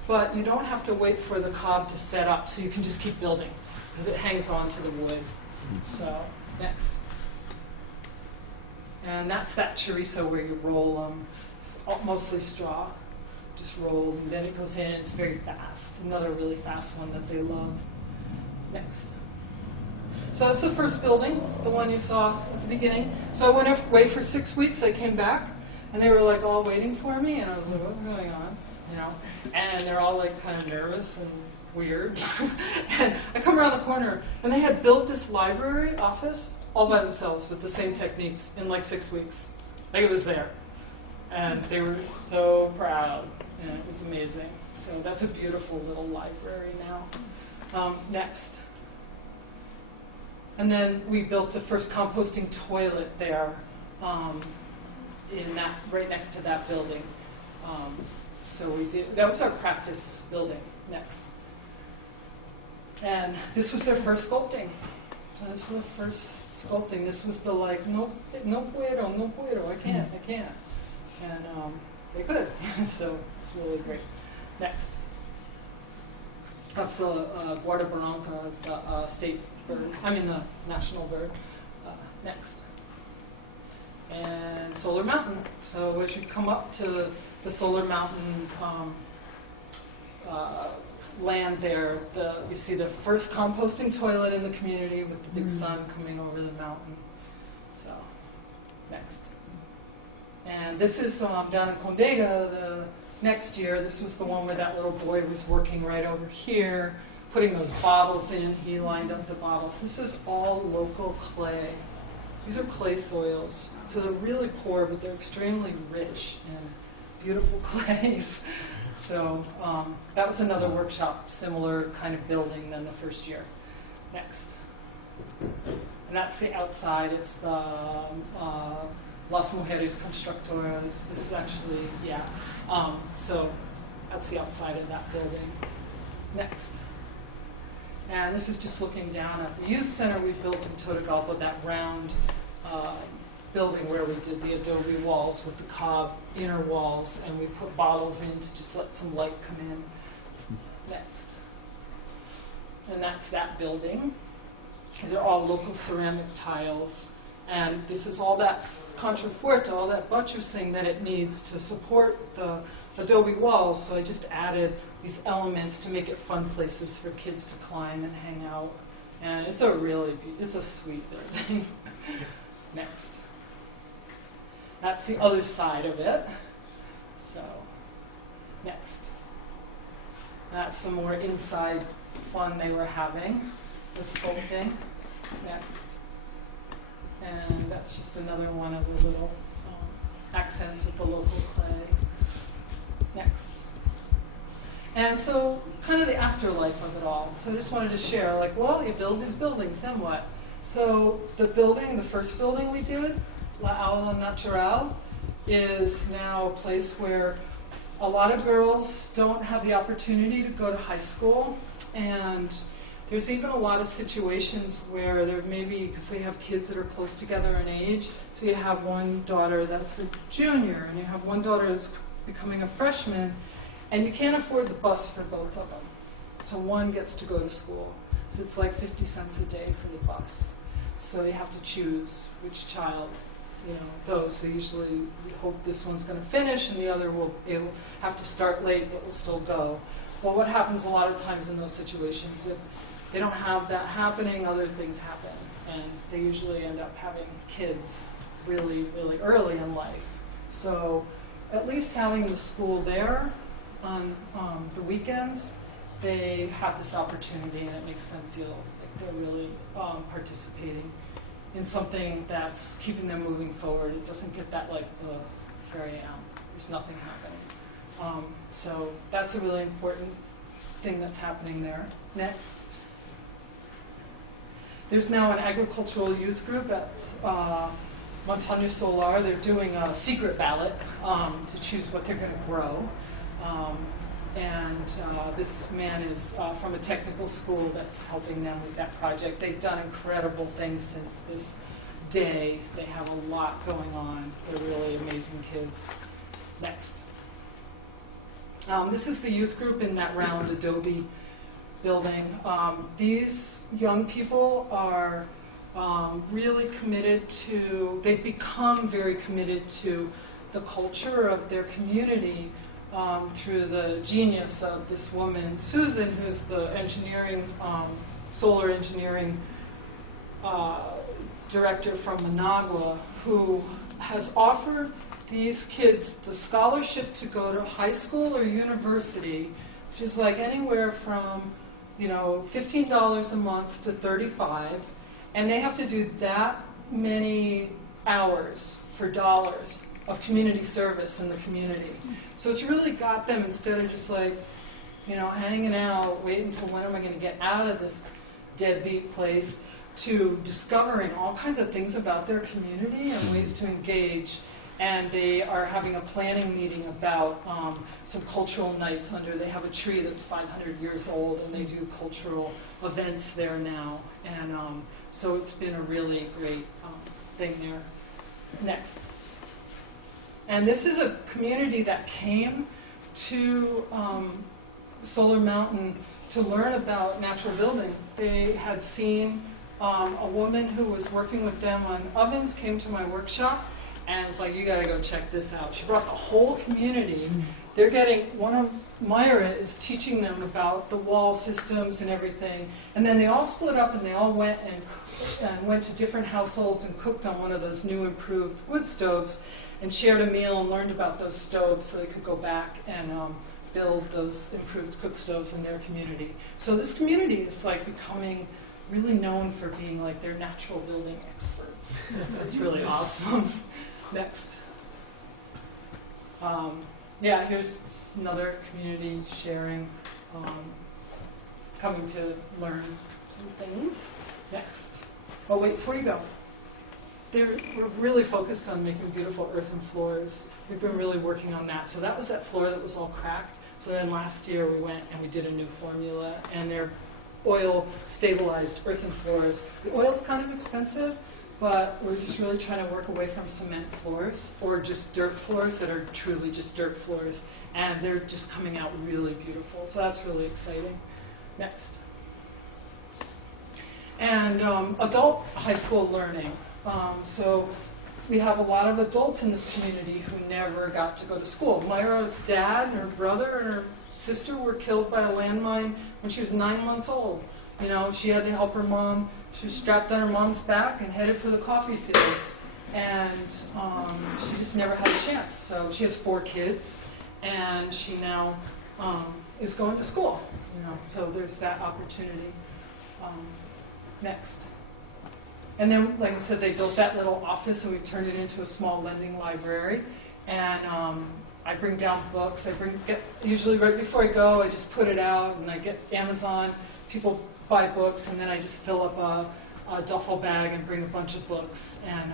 but you don't have to wait for the cob to set up, so you can just keep building because it hangs on to the wood. So, next. And that's that chorizo where you roll them, mostly straw. Just rolled, and then it goes in, and it's very fast. Another really fast one that they love. Next. So that's the first building, the one you saw at the beginning. So I went away for 6 weeks. I came back, and they were like all waiting for me, and I was like, what's going on? You know? And they're all like kind of nervous and weird. And I come around the corner, and they had built this library office all by themselves with the same techniques in like 6 weeks. Like it was there. And they were so proud. And it was amazing. So that's a beautiful little library now. Next. And then we built the first composting toilet there, in that, right next to that building. So we did, that was our practice building. Next. And this was their first sculpting. So this was the first sculpting. This was the like, no puedo, I can't. And they could, so it's really great. Next. That's the Guarda Blanca, is the state bird, the national bird. Next. And Solar Mountain. So as you come up to the Solar Mountain land there, you see the first composting toilet in the community with the big sun coming over the mountain. So, next. And this is down in Condega the next year. This was the one where that little boy was working right over here, putting those bottles in. He lined up the bottles. This is all local clay. These are clay soils. So they're really poor, but they're extremely rich in beautiful clays. So that was another workshop, similar kind of building than the first year. Next. And that's the outside. It's the Las Mujeres Constructoras. This is actually, so that's the outside of that building. Next. And this is just looking down at the youth center we built in Totogalpa, that round building where we did the adobe walls with the cob inner walls, and we put bottles in to just let some light come in. Next. And that's that building. These are all local ceramic tiles. And this is all that contraforte, all that buttressing that it needs to support the adobe walls. So I just added these elements to make it fun places for kids to climb and hang out. And it's it's a sweet building. Next. That's the other side of it. So, next. That's some more inside fun they were having with sculpting. Next. And that's just another one of the little accents with the local clay. Next. And so, kind of the afterlife of it all. So I just wanted to share, like, well, you build these buildings, then what? So the first building we did, La Aula Natural, is now a place where a lot of girls don't have the opportunity to go to high school, and there's even a lot of situations where there maybe, because they have kids that are close together in age, so you have one daughter that's a junior, and you have one daughter that's becoming a freshman, and you can't afford the bus for both of them. So one gets to go to school. So it's like 50 cents a day for the bus. So you have to choose which child goes. So usually you hope this one's going to finish and the other will have to start late but will still go. Well, what happens a lot of times in those situations, if they don't have that happening, other things happen. And they usually end up having kids really, really early in life. So at least having the school there on the weekends, they have this opportunity, and it makes them feel like they're really participating in something that's keeping them moving forward. It doesn't get that like, here I am, there's nothing happening. So that's a really important thing that's happening there. Next. There's now an agricultural youth group at Montaña Solar. They're doing a secret ballot to choose what they're going to grow. This man is from a technical school that's helping them with that project. They've done incredible things since this day. They have a lot going on. They're really amazing kids. Next. This is the youth group in that round adobe building. These young people are really committed to, they've become very committed to the culture of their community through the genius of this woman, Susan, who's the engineering, solar engineering director from Managua, who has offered these kids the scholarship to go to high school or university, which is like anywhere from, $15 a month to $35, and they have to do that many hours for dollars of community service in the community. So it's really got them, instead of just like you know, hanging out, waiting until when am I going to get out of this deadbeat place, to discovering all kinds of things about their community and ways to engage. And they are having a planning meeting about some cultural nights they have a tree that's 500 years old, and they do cultural events there now. And so it's been a really great thing there. Next. And this is a community that came to Solar Mountain to learn about natural building. They had seen a woman who was working with them on ovens, came to my workshop, and it's like, you gotta go check this out. She brought the whole community. They're getting, Myra is teaching them about the wall systems and everything. And then they all split up and they all went and went to different households and cooked on one of those new improved wood stoves and shared a meal and learned about those stoves so they could go back and build those improved cook stoves in their community. So this community is like becoming really known for being like their natural building experts. So it's really awesome. Next. Yeah, here's just another community sharing, coming to learn some things. Next. Oh wait, before you go. We're really focused on making beautiful earthen floors. We've been really working on that. So that was that floor that was all cracked. So then last year we went and we did a new formula, and they're oil stabilized earthen floors. The oil's kind of expensive, but we're just really trying to work away from cement floors or just dirt floors that are truly just dirt floors, and they're just coming out really beautiful. So that's really exciting. Next. And adult high school learning. So we have a lot of adults in this community who never got to go to school. Myra's dad and her brother and her sister were killed by a landmine when she was 9 months old. You know, she had to help her mom. She was strapped on her mom's back and headed for the coffee fields. And she just never had a chance. So she has 4 kids, and she now is going to school. You know, so there's that opportunity. Next. And then, like I said, they built that little office, and we've turned it into a small lending library. And I bring down books. Usually right before I go, I just put it out, and I get Amazon. People buy books, and then I just fill up a duffel bag and bring a bunch of books. And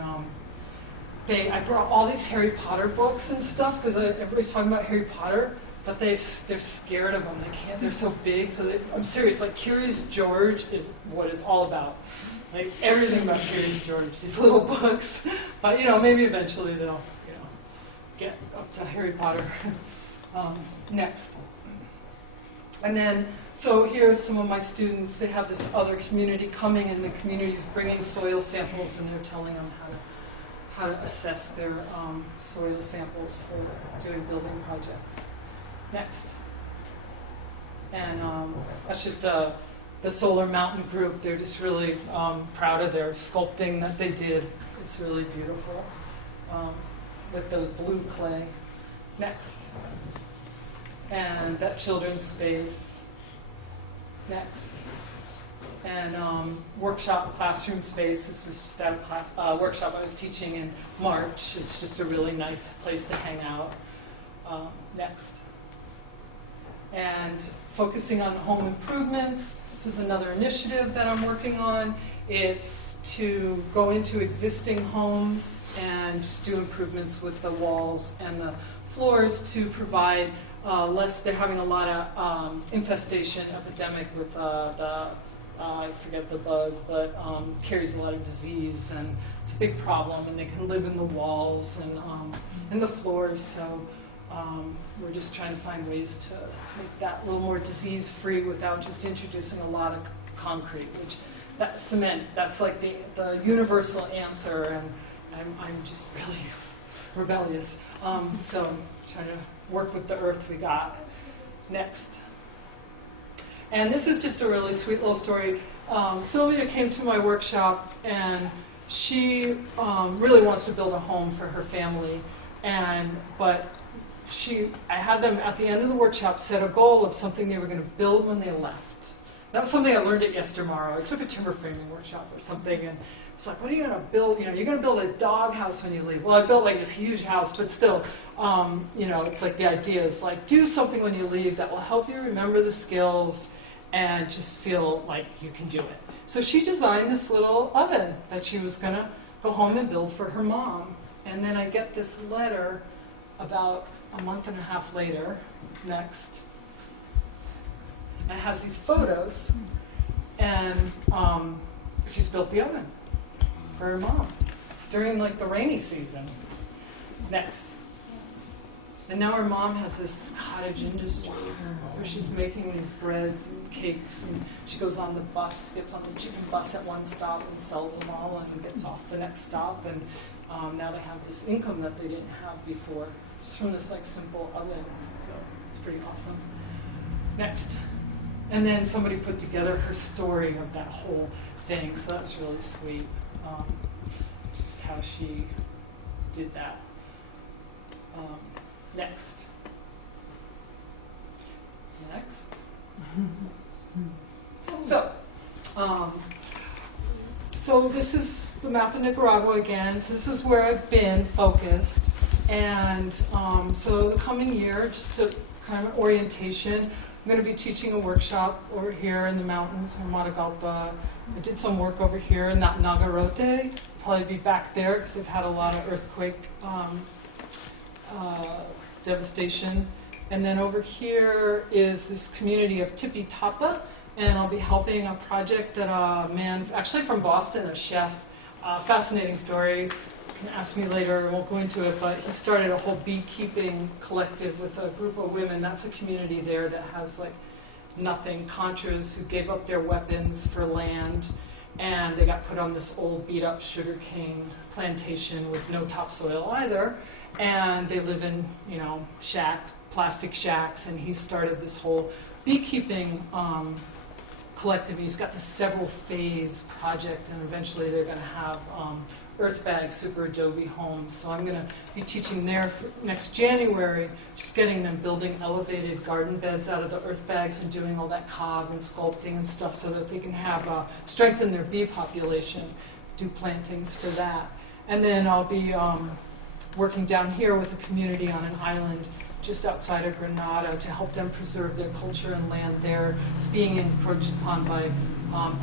I brought all these Harry Potter books and stuff because everybody's talking about Harry Potter, but they're scared of them. They can't. They're so big. So I'm serious. Like Curious George is what it's all about. Like everything about Curious George. These little books. But you know, maybe eventually they'll get up to Harry Potter. Next. And then, so here's some of my students. They have this other community coming, and the community's bringing soil samples, and they're telling them how to assess their soil samples for doing building projects. Next. And that's just the Solar Mountain group. They're just really proud of their sculpting that they did. It's really beautiful with the blue clay. Next. And that children's space. Next. And workshop classroom space. This was just at a workshop I was teaching in March. It's just a really nice place to hang out. Next. And focusing on home improvements. This is another initiative that I'm working on. It's to go into existing homes and just do improvements with the walls and the floors to provide they're having a lot of infestation epidemic with I forget the bug, but carries a lot of disease, and it's a big problem, and they can live in the walls and in the floors, so we're just trying to find ways to make that a little more disease-free without just introducing a lot of concrete, which that cement, that's like the universal answer, and I'm just really rebellious. So I'm trying to work with the earth we got. Next. And this is just a really sweet little story. Sylvia came to my workshop, and she really wants to build a home for her family. But I had them at the end of the workshop set a goal of something they were going to build when they left. That was something I learned at Yes Tomorrow. I took a timber framing workshop or something, and it's like, what are you going to build? You know, you're going to build a dog house when you leave. Well, I built like this huge house, but still, you know, it's like the idea is like, do something when you leave that will help you remember the skills and just feel like you can do it. So she designed this little oven that she was going to go home and build for her mom. And then I get this letter about a month and a half later, next. And it has these photos, and she's built the oven for her mom during like the rainy season. Next. And now her mom has this cottage industry where she's making these breads and cakes, and she goes on the bus, gets on the chicken bus at one stop and sells them all and gets off the next stop, and now they have this income that they didn't have before, just from this like simple oven. So it's pretty awesome. Next. And then somebody put together her story of that whole thing, so that's really sweet, just how she did that. Next. Next. So this is the map of Nicaragua again. So this is where I've been focused. And so the coming year, just to kind of orientation, I'm going to be teaching a workshop over here in the mountains in Matagalpa. I did some work over here in that Nagarote. Probably be back there because they've had a lot of earthquake devastation. And then over here is this community of Tipi Tapa, and I'll be helping a project that a man, actually from Boston, a chef, fascinating story. You can ask me later, I won't go into it, but he started a whole beekeeping collective with a group of women. That's a community there that has like nothing, Contras who gave up their weapons for land, and they got put on this old beat up sugarcane plantation with no topsoil either, and they live in, you know, shacks, plastic shacks, and he started this whole beekeeping collective. He's got this several phase project, and eventually they're going to have earth bag super adobe homes. So I'm going to be teaching there for next January, just getting them building elevated garden beds out of the earth bags and doing all that cob and sculpting and stuff so that they can have strengthen their bee population, do plantings for that. And then I'll be working down here with a community on an island just outside of Grenada to help them preserve their culture and land there. It's being encroached upon by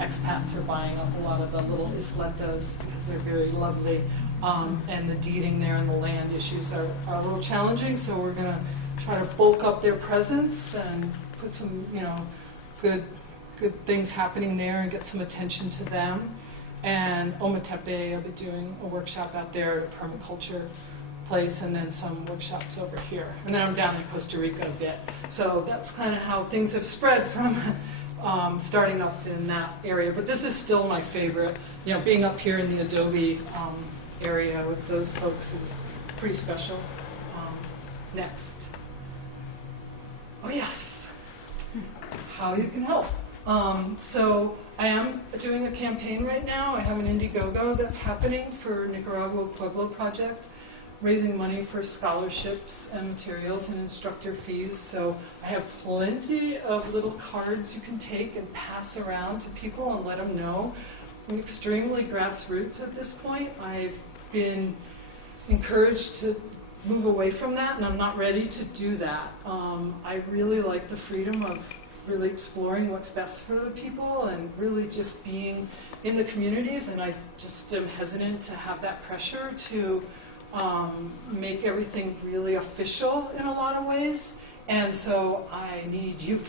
expats are buying up a lot of the little isletas because they're very lovely. And the deeding there and the land issues are a little challenging, so we're going to try to bulk up their presence and put some, you know, good things happening there and get some attention to them. And Ometepe, I'll be doing a workshop out there at a permaculture place, and then some workshops over here. And then I'm down in Costa Rica a bit. So that's kind of how things have spread from starting up in that area. But this is still my favorite. You know, being up here in the Adobe area with those folks is pretty special. Next. Oh yes, how you can help. So I am doing a campaign right now. I have an Indiegogo that's happening for Nicaragua Pueblo Project, raising money for scholarships and materials and instructor fees. So I have plenty of little cards you can take and pass around to people and let them know. I'm extremely grassroots at this point. I've been encouraged to move away from that, and I'm not ready to do that. I really like the freedom of really exploring what's best for the people and really just being in the communities, and I just am hesitant to have that pressure to make everything really official in a lot of ways, and so I need you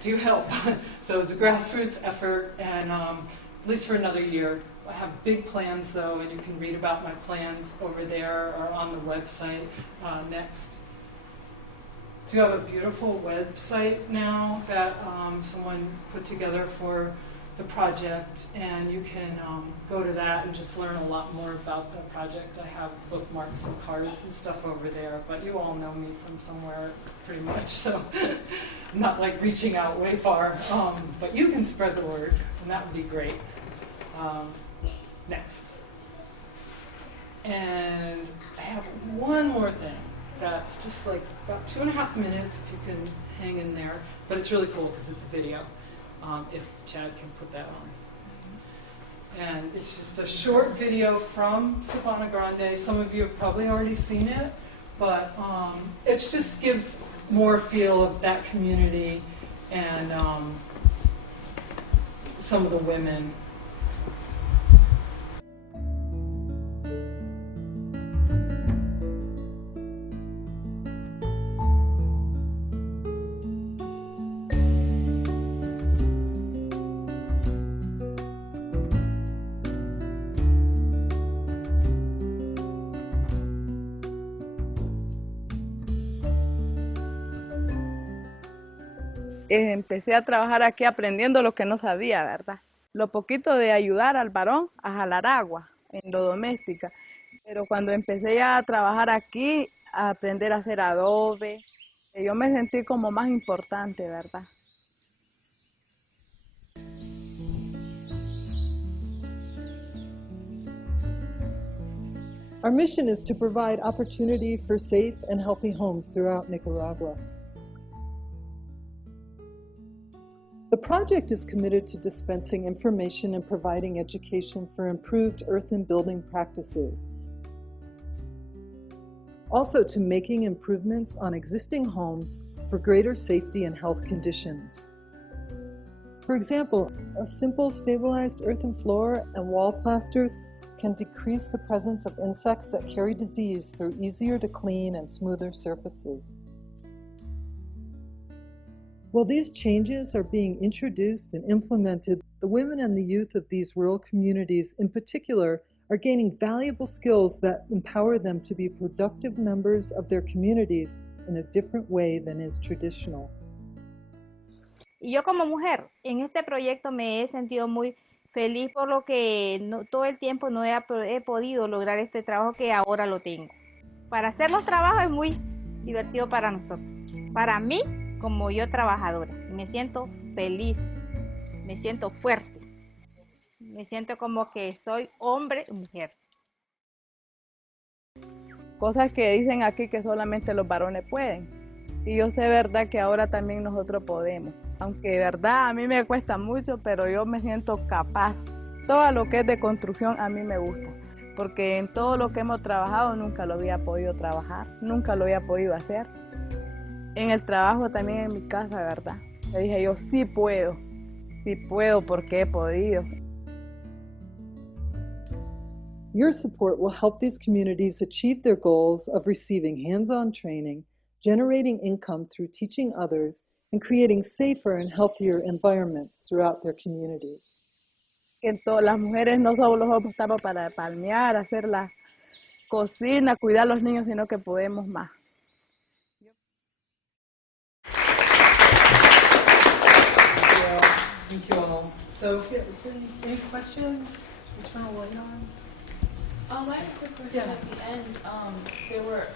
to help. So it's a grassroots effort, and at least for another year. I have big plans though, and you can read about my plans over there or on the website next. I do have a beautiful website now that someone put together for the project, and you can go to that and just learn a lot more about the project. I have bookmarks and cards and stuff over there, but you all know me from somewhere pretty much, so I'm not like reaching out way far, but you can spread the word, and that would be great. Next. And I have one more thing that's just like about 2.5 minutes if you can hang in there, but it's really cool because it's a video. if Chad can put that on. And it's just a short video from Sabana Grande. Some of you have probably already seen it, but it just gives more feel of that community and some of the women. Empecé a trabajar aquí aprendiendo lo que no sabía, ¿verdad? Lo poquito de ayudar al varón a jalar agua en lo doméstica. Pero cuando empecé ya a trabajar aquí, a aprender a hacer adobe, yo me sentí como más importante, ¿verdad? Our mission is to provide opportunity for safe and healthy homes throughout Nicaragua. The project is committed to dispensing information and providing education for improved earth and building practices. Also to making improvements on existing homes for greater safety and health conditions. For example, a simple stabilized earthen floor and wall plasters can decrease the presence of insects that carry disease through easier to clean and smoother surfaces. While these changes are being introduced and implemented, the women and the youth of these rural communities in particular are gaining valuable skills that empower them to be productive members of their communities in a different way than is traditional. Y yo como mujer en este proyecto me he sentido muy feliz por lo que todo el tiempo no he podido lograr este trabajo que ahora lo tengo. Para hacer los trabajos es muy divertido para nosotros. Para mí, como yo trabajadora, me siento feliz, me siento fuerte, me siento como que soy hombre y mujer. Cosas que dicen aquí que solamente los varones pueden. Y yo sé, verdad, que ahora también nosotros podemos. Aunque, verdad, a mí me cuesta mucho, pero yo me siento capaz. Todo lo que es de construcción a mí me gusta. Porque en todo lo que hemos trabajado nunca lo había podido trabajar, nunca lo había podido hacer. En el trabajo también en mi casa, ¿verdad? Le dije yo, sí puedo porque he podido. Your support will help these communities achieve their goals of receiving hands-on training, generating income through teaching others, and creating safer and healthier environments throughout their communities. Las mujeres no solo estamos para palmear, hacer la cocina, cuidar a los niños, sino que podemos más. Thank you all. So, any questions? To turn a light on? I have a quick question at the end. There were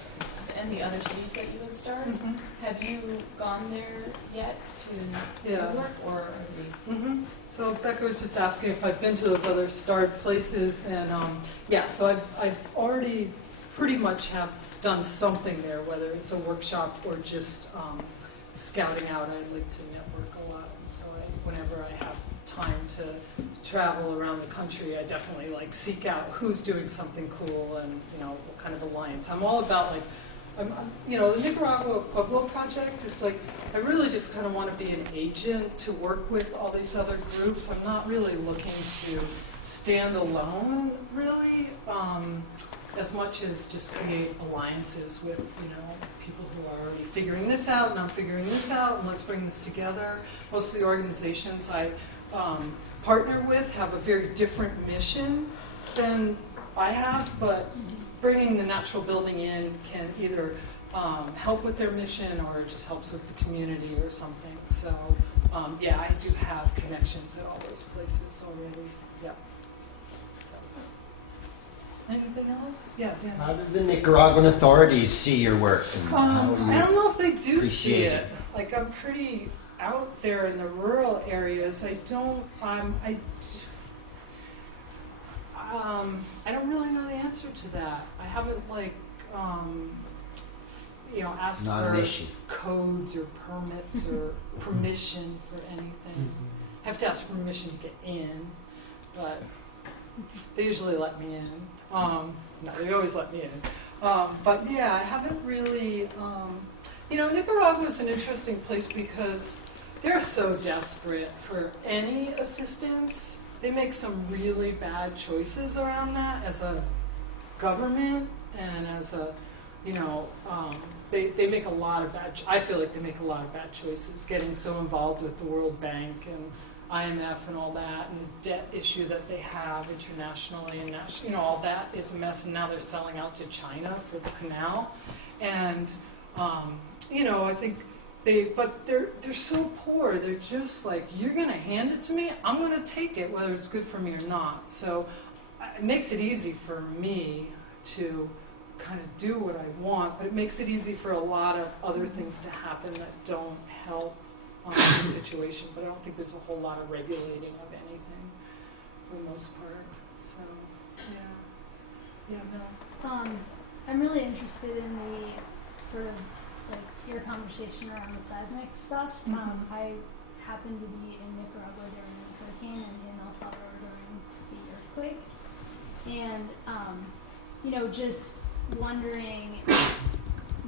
at the other cities that you would start. Mm-hmm. Have you gone there yet to work, or are they? Mm-hmm. So Becca was just asking if I've been to those other starred places, and yeah, so I've already pretty much have done something there, whether it's a workshop or just scouting out. I like to network a lot, and so whenever I have time to travel around the country, I definitely seek out who's doing something cool and what kind of alliance. I'm all about the Nicaragua Pueblo Project. It's I really just kind of want to be an agent to work with all these other groups. I'm not really looking to stand alone, really, as much as just create alliances with people who are already figuring this out, and I'm figuring this out, and let's bring this together. Most of the organizations I partner with have a very different mission than I have, but bringing the natural building in can either help with their mission or it just helps with the community or something. So yeah, I do have connections at all those places already. Yeah. So. Anything else? Yeah, Dan. How do the Nicaraguan authorities see your work? And I don't know if they do see appreciate it. I'm pretty out there in the rural areas. I don't really know the answer to that. I haven't asked Not an for issue. codes or permits or permission for anything. have to ask permission to get in, but they usually let me in. No, they always let me in. But yeah, I haven't really, Nicaragua is an interesting place because they're so desperate for any assistance. They make some really bad choices around that as a government and as a, they make a lot of I feel like they make a lot of bad choices, getting so involved with the World Bank and IMF and all that, and the debt issue that they have internationally, and all that is a mess. And now they're selling out to China for the canal, and I think they're so poor. They're just like, you're going to hand it to me, I'm going to take it, whether it's good for me or not. So it makes it easy for me to kind of do what I want, but it makes it easy for a lot of other things to happen that don't help the situation. But I don't think there's a whole lot of regulating of anything for the most part. So, no. I'm really interested in the sort of like your conversation around the seismic stuff. I happened to be in Nicaragua during the hurricane and in El Salvador during the earthquake, and just wondering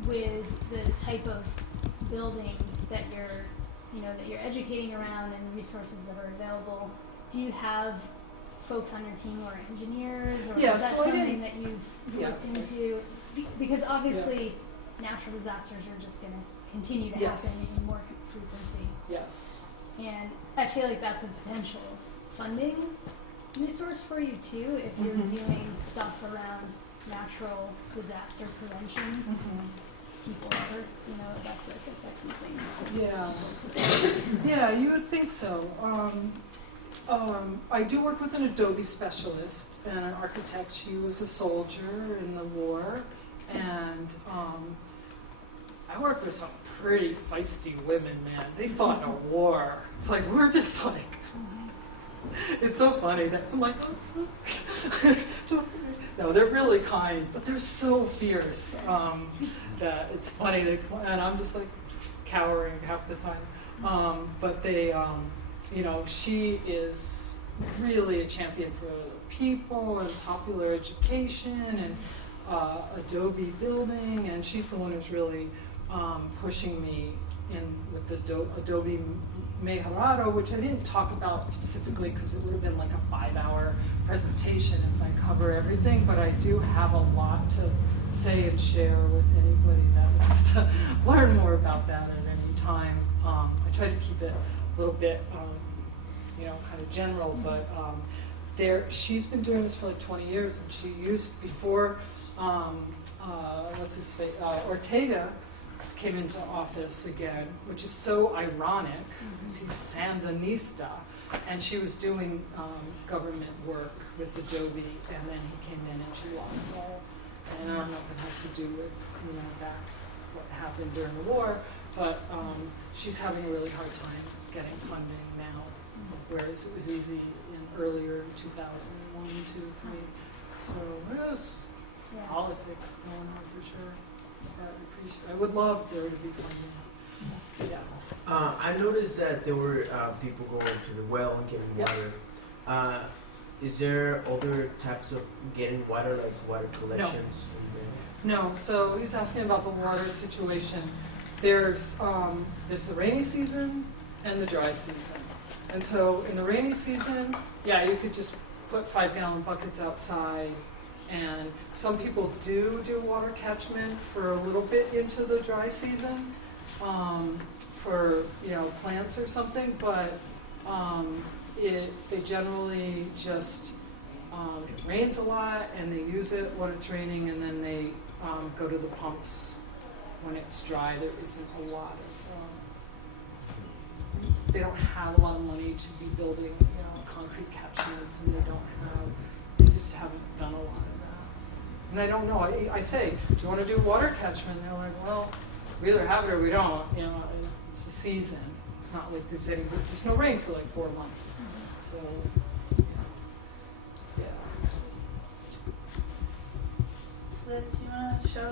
with the type of building that you're educating around and the resources that are available, do you have folks on your team who are engineers, or is that something that you've looked into? Because obviously natural disasters are just going to continue to happen in more frequency. Yes. And I feel like that's a potential funding resource for you too, if you're doing stuff around natural disaster prevention. People are, that's like a sexy thing. Yeah, you would think so. I do work with an Adobe specialist and an architect. She was a soldier in the war, and I work with some pretty feisty women, man. They fought in a war. It's like, we're just like, it's so funny that I'm like, no, they're really kind, but they're so fierce that it's funny. And I'm just like cowering half the time. But they, she is really a champion for people and popular education and Adobe building, and she's the one who's really pushing me in with the Adobe Mejorado, which I didn't talk about specifically because it would have been like a 5-hour presentation if I cover everything, but I do have a lot to say and share with anybody that wants to learn more about that at any time. I tried to keep it a little bit, kind of general, but she's been doing this for like 20 years, and she used, before, Ortega came into office again, which is so ironic, because he's Sandinista, and she was doing government work with Adobe, and then he came in and she lost all. And I don't know if it has to do with, what happened during the war, but she's having a really hard time getting funding now, whereas it was easy earlier in 2001, 2, 3. So there's politics going on for sure. I would love there to be funding. Yeah. I noticed that there were people going to the well and getting water. Is there other types of getting water, like water collections? No. So he was asking about the water situation. There's the rainy season and the dry season. And so in the rainy season, you could just put 5-gallon buckets outside. And some people do water catchment for a little bit into the dry season for plants or something, but they generally just it rains a lot and they use it when it's raining, and then they go to the pumps when it's dry. There isn't a lot of they don't have a lot of money to be building concrete catchments, and they just haven't done a lot of that. And I don't know. I say, do you want to do water catchment? And they're like, well, we either have it or we don't. It's a season. It's not like there's no rain for like 4 months. So, yeah. Liz, do you want to show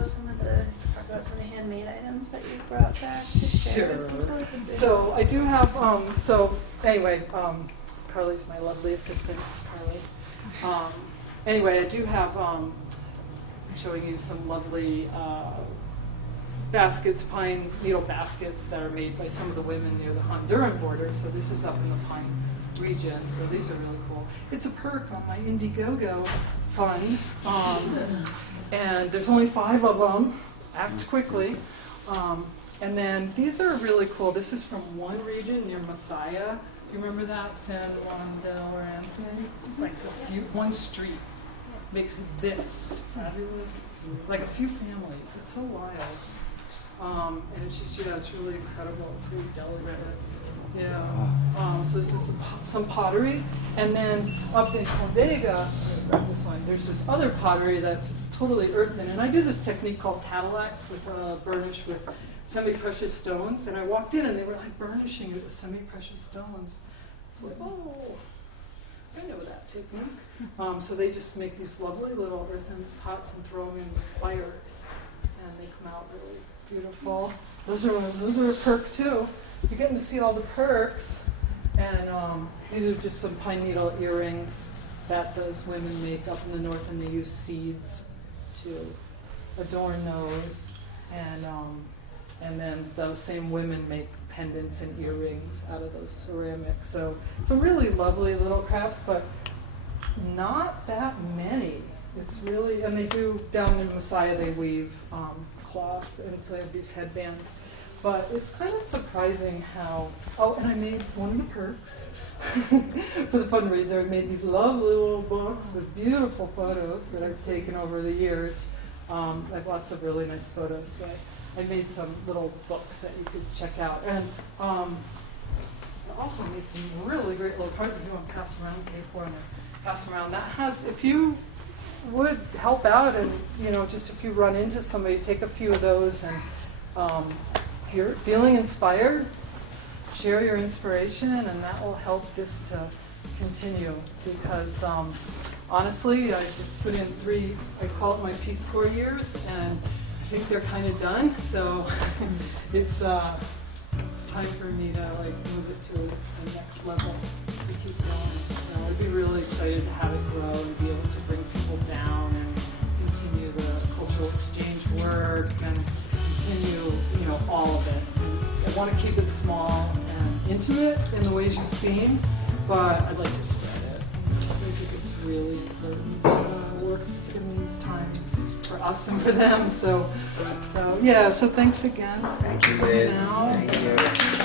talk about some of the handmade items that you brought back to share with people? So I do have, anyway, Carly's my lovely assistant, Carly. Anyway, I do have, I'm showing you some lovely baskets, pine needle baskets that are made by some of the women near the Honduran border. So this is up in the Pine region, so these are really cool. It's a perk on my Indiegogo fund, and there's only 5 of them. Act quickly. And then these are really cool. This is from one region near Masaya. Do you remember that? San Juan del Anthony? It's like one street makes this fabulous, like a few families. It's so wild. And it's just, yeah, it's really incredible. It's really delicate. Yeah. So this is some pottery. And then up in Covega, this one, there's this other pottery that's totally earthen. And I do this technique called cataract with burnish with semi-precious stones. And I walked in and they were like burnishing it with semi-precious stones. It's like, oh, I know that technique. So they just make these lovely little earthen pots and throw them in the fire. And they come out really beautiful. Those are a perk too. You're getting to see all the perks. And these are just some pine needle earrings that those women make up in the north, and they use seeds to adorn those. And then those same women make pendants and earrings out of those ceramics. So some really lovely little crafts, but not that many. It's really, and they do, down in Messiah, they weave cloth, and so they have these headbands. But it's kind of surprising how, oh, and I made one of the perks for the fundraiser. I made these lovely little books with beautiful photos that I've taken over the years. I have lots of really nice photos. So I made some little books that you could check out. And I also made some really great little cards if you want to pass around, take one or pass around. That has, if you would help out and, you know, just if you run into somebody, take a few of those, and if you're feeling inspired, share your inspiration, and that will help this to continue. Because honestly, I just put in 3, I call it my Peace Corps years, and I think they're kind of done. So it's time for me to like move it to the next level to keep going. So I'd be really excited to have it grow and be able to bring people down and continue the cultural exchange work and continue, you know, all of it. And I want to keep it small and intimate in the ways you've seen, but I'd like to spread it. Because I think it's really important to work in these times for us and for them. So yeah, so thanks again. Thank you, Liz. Now. Thank you.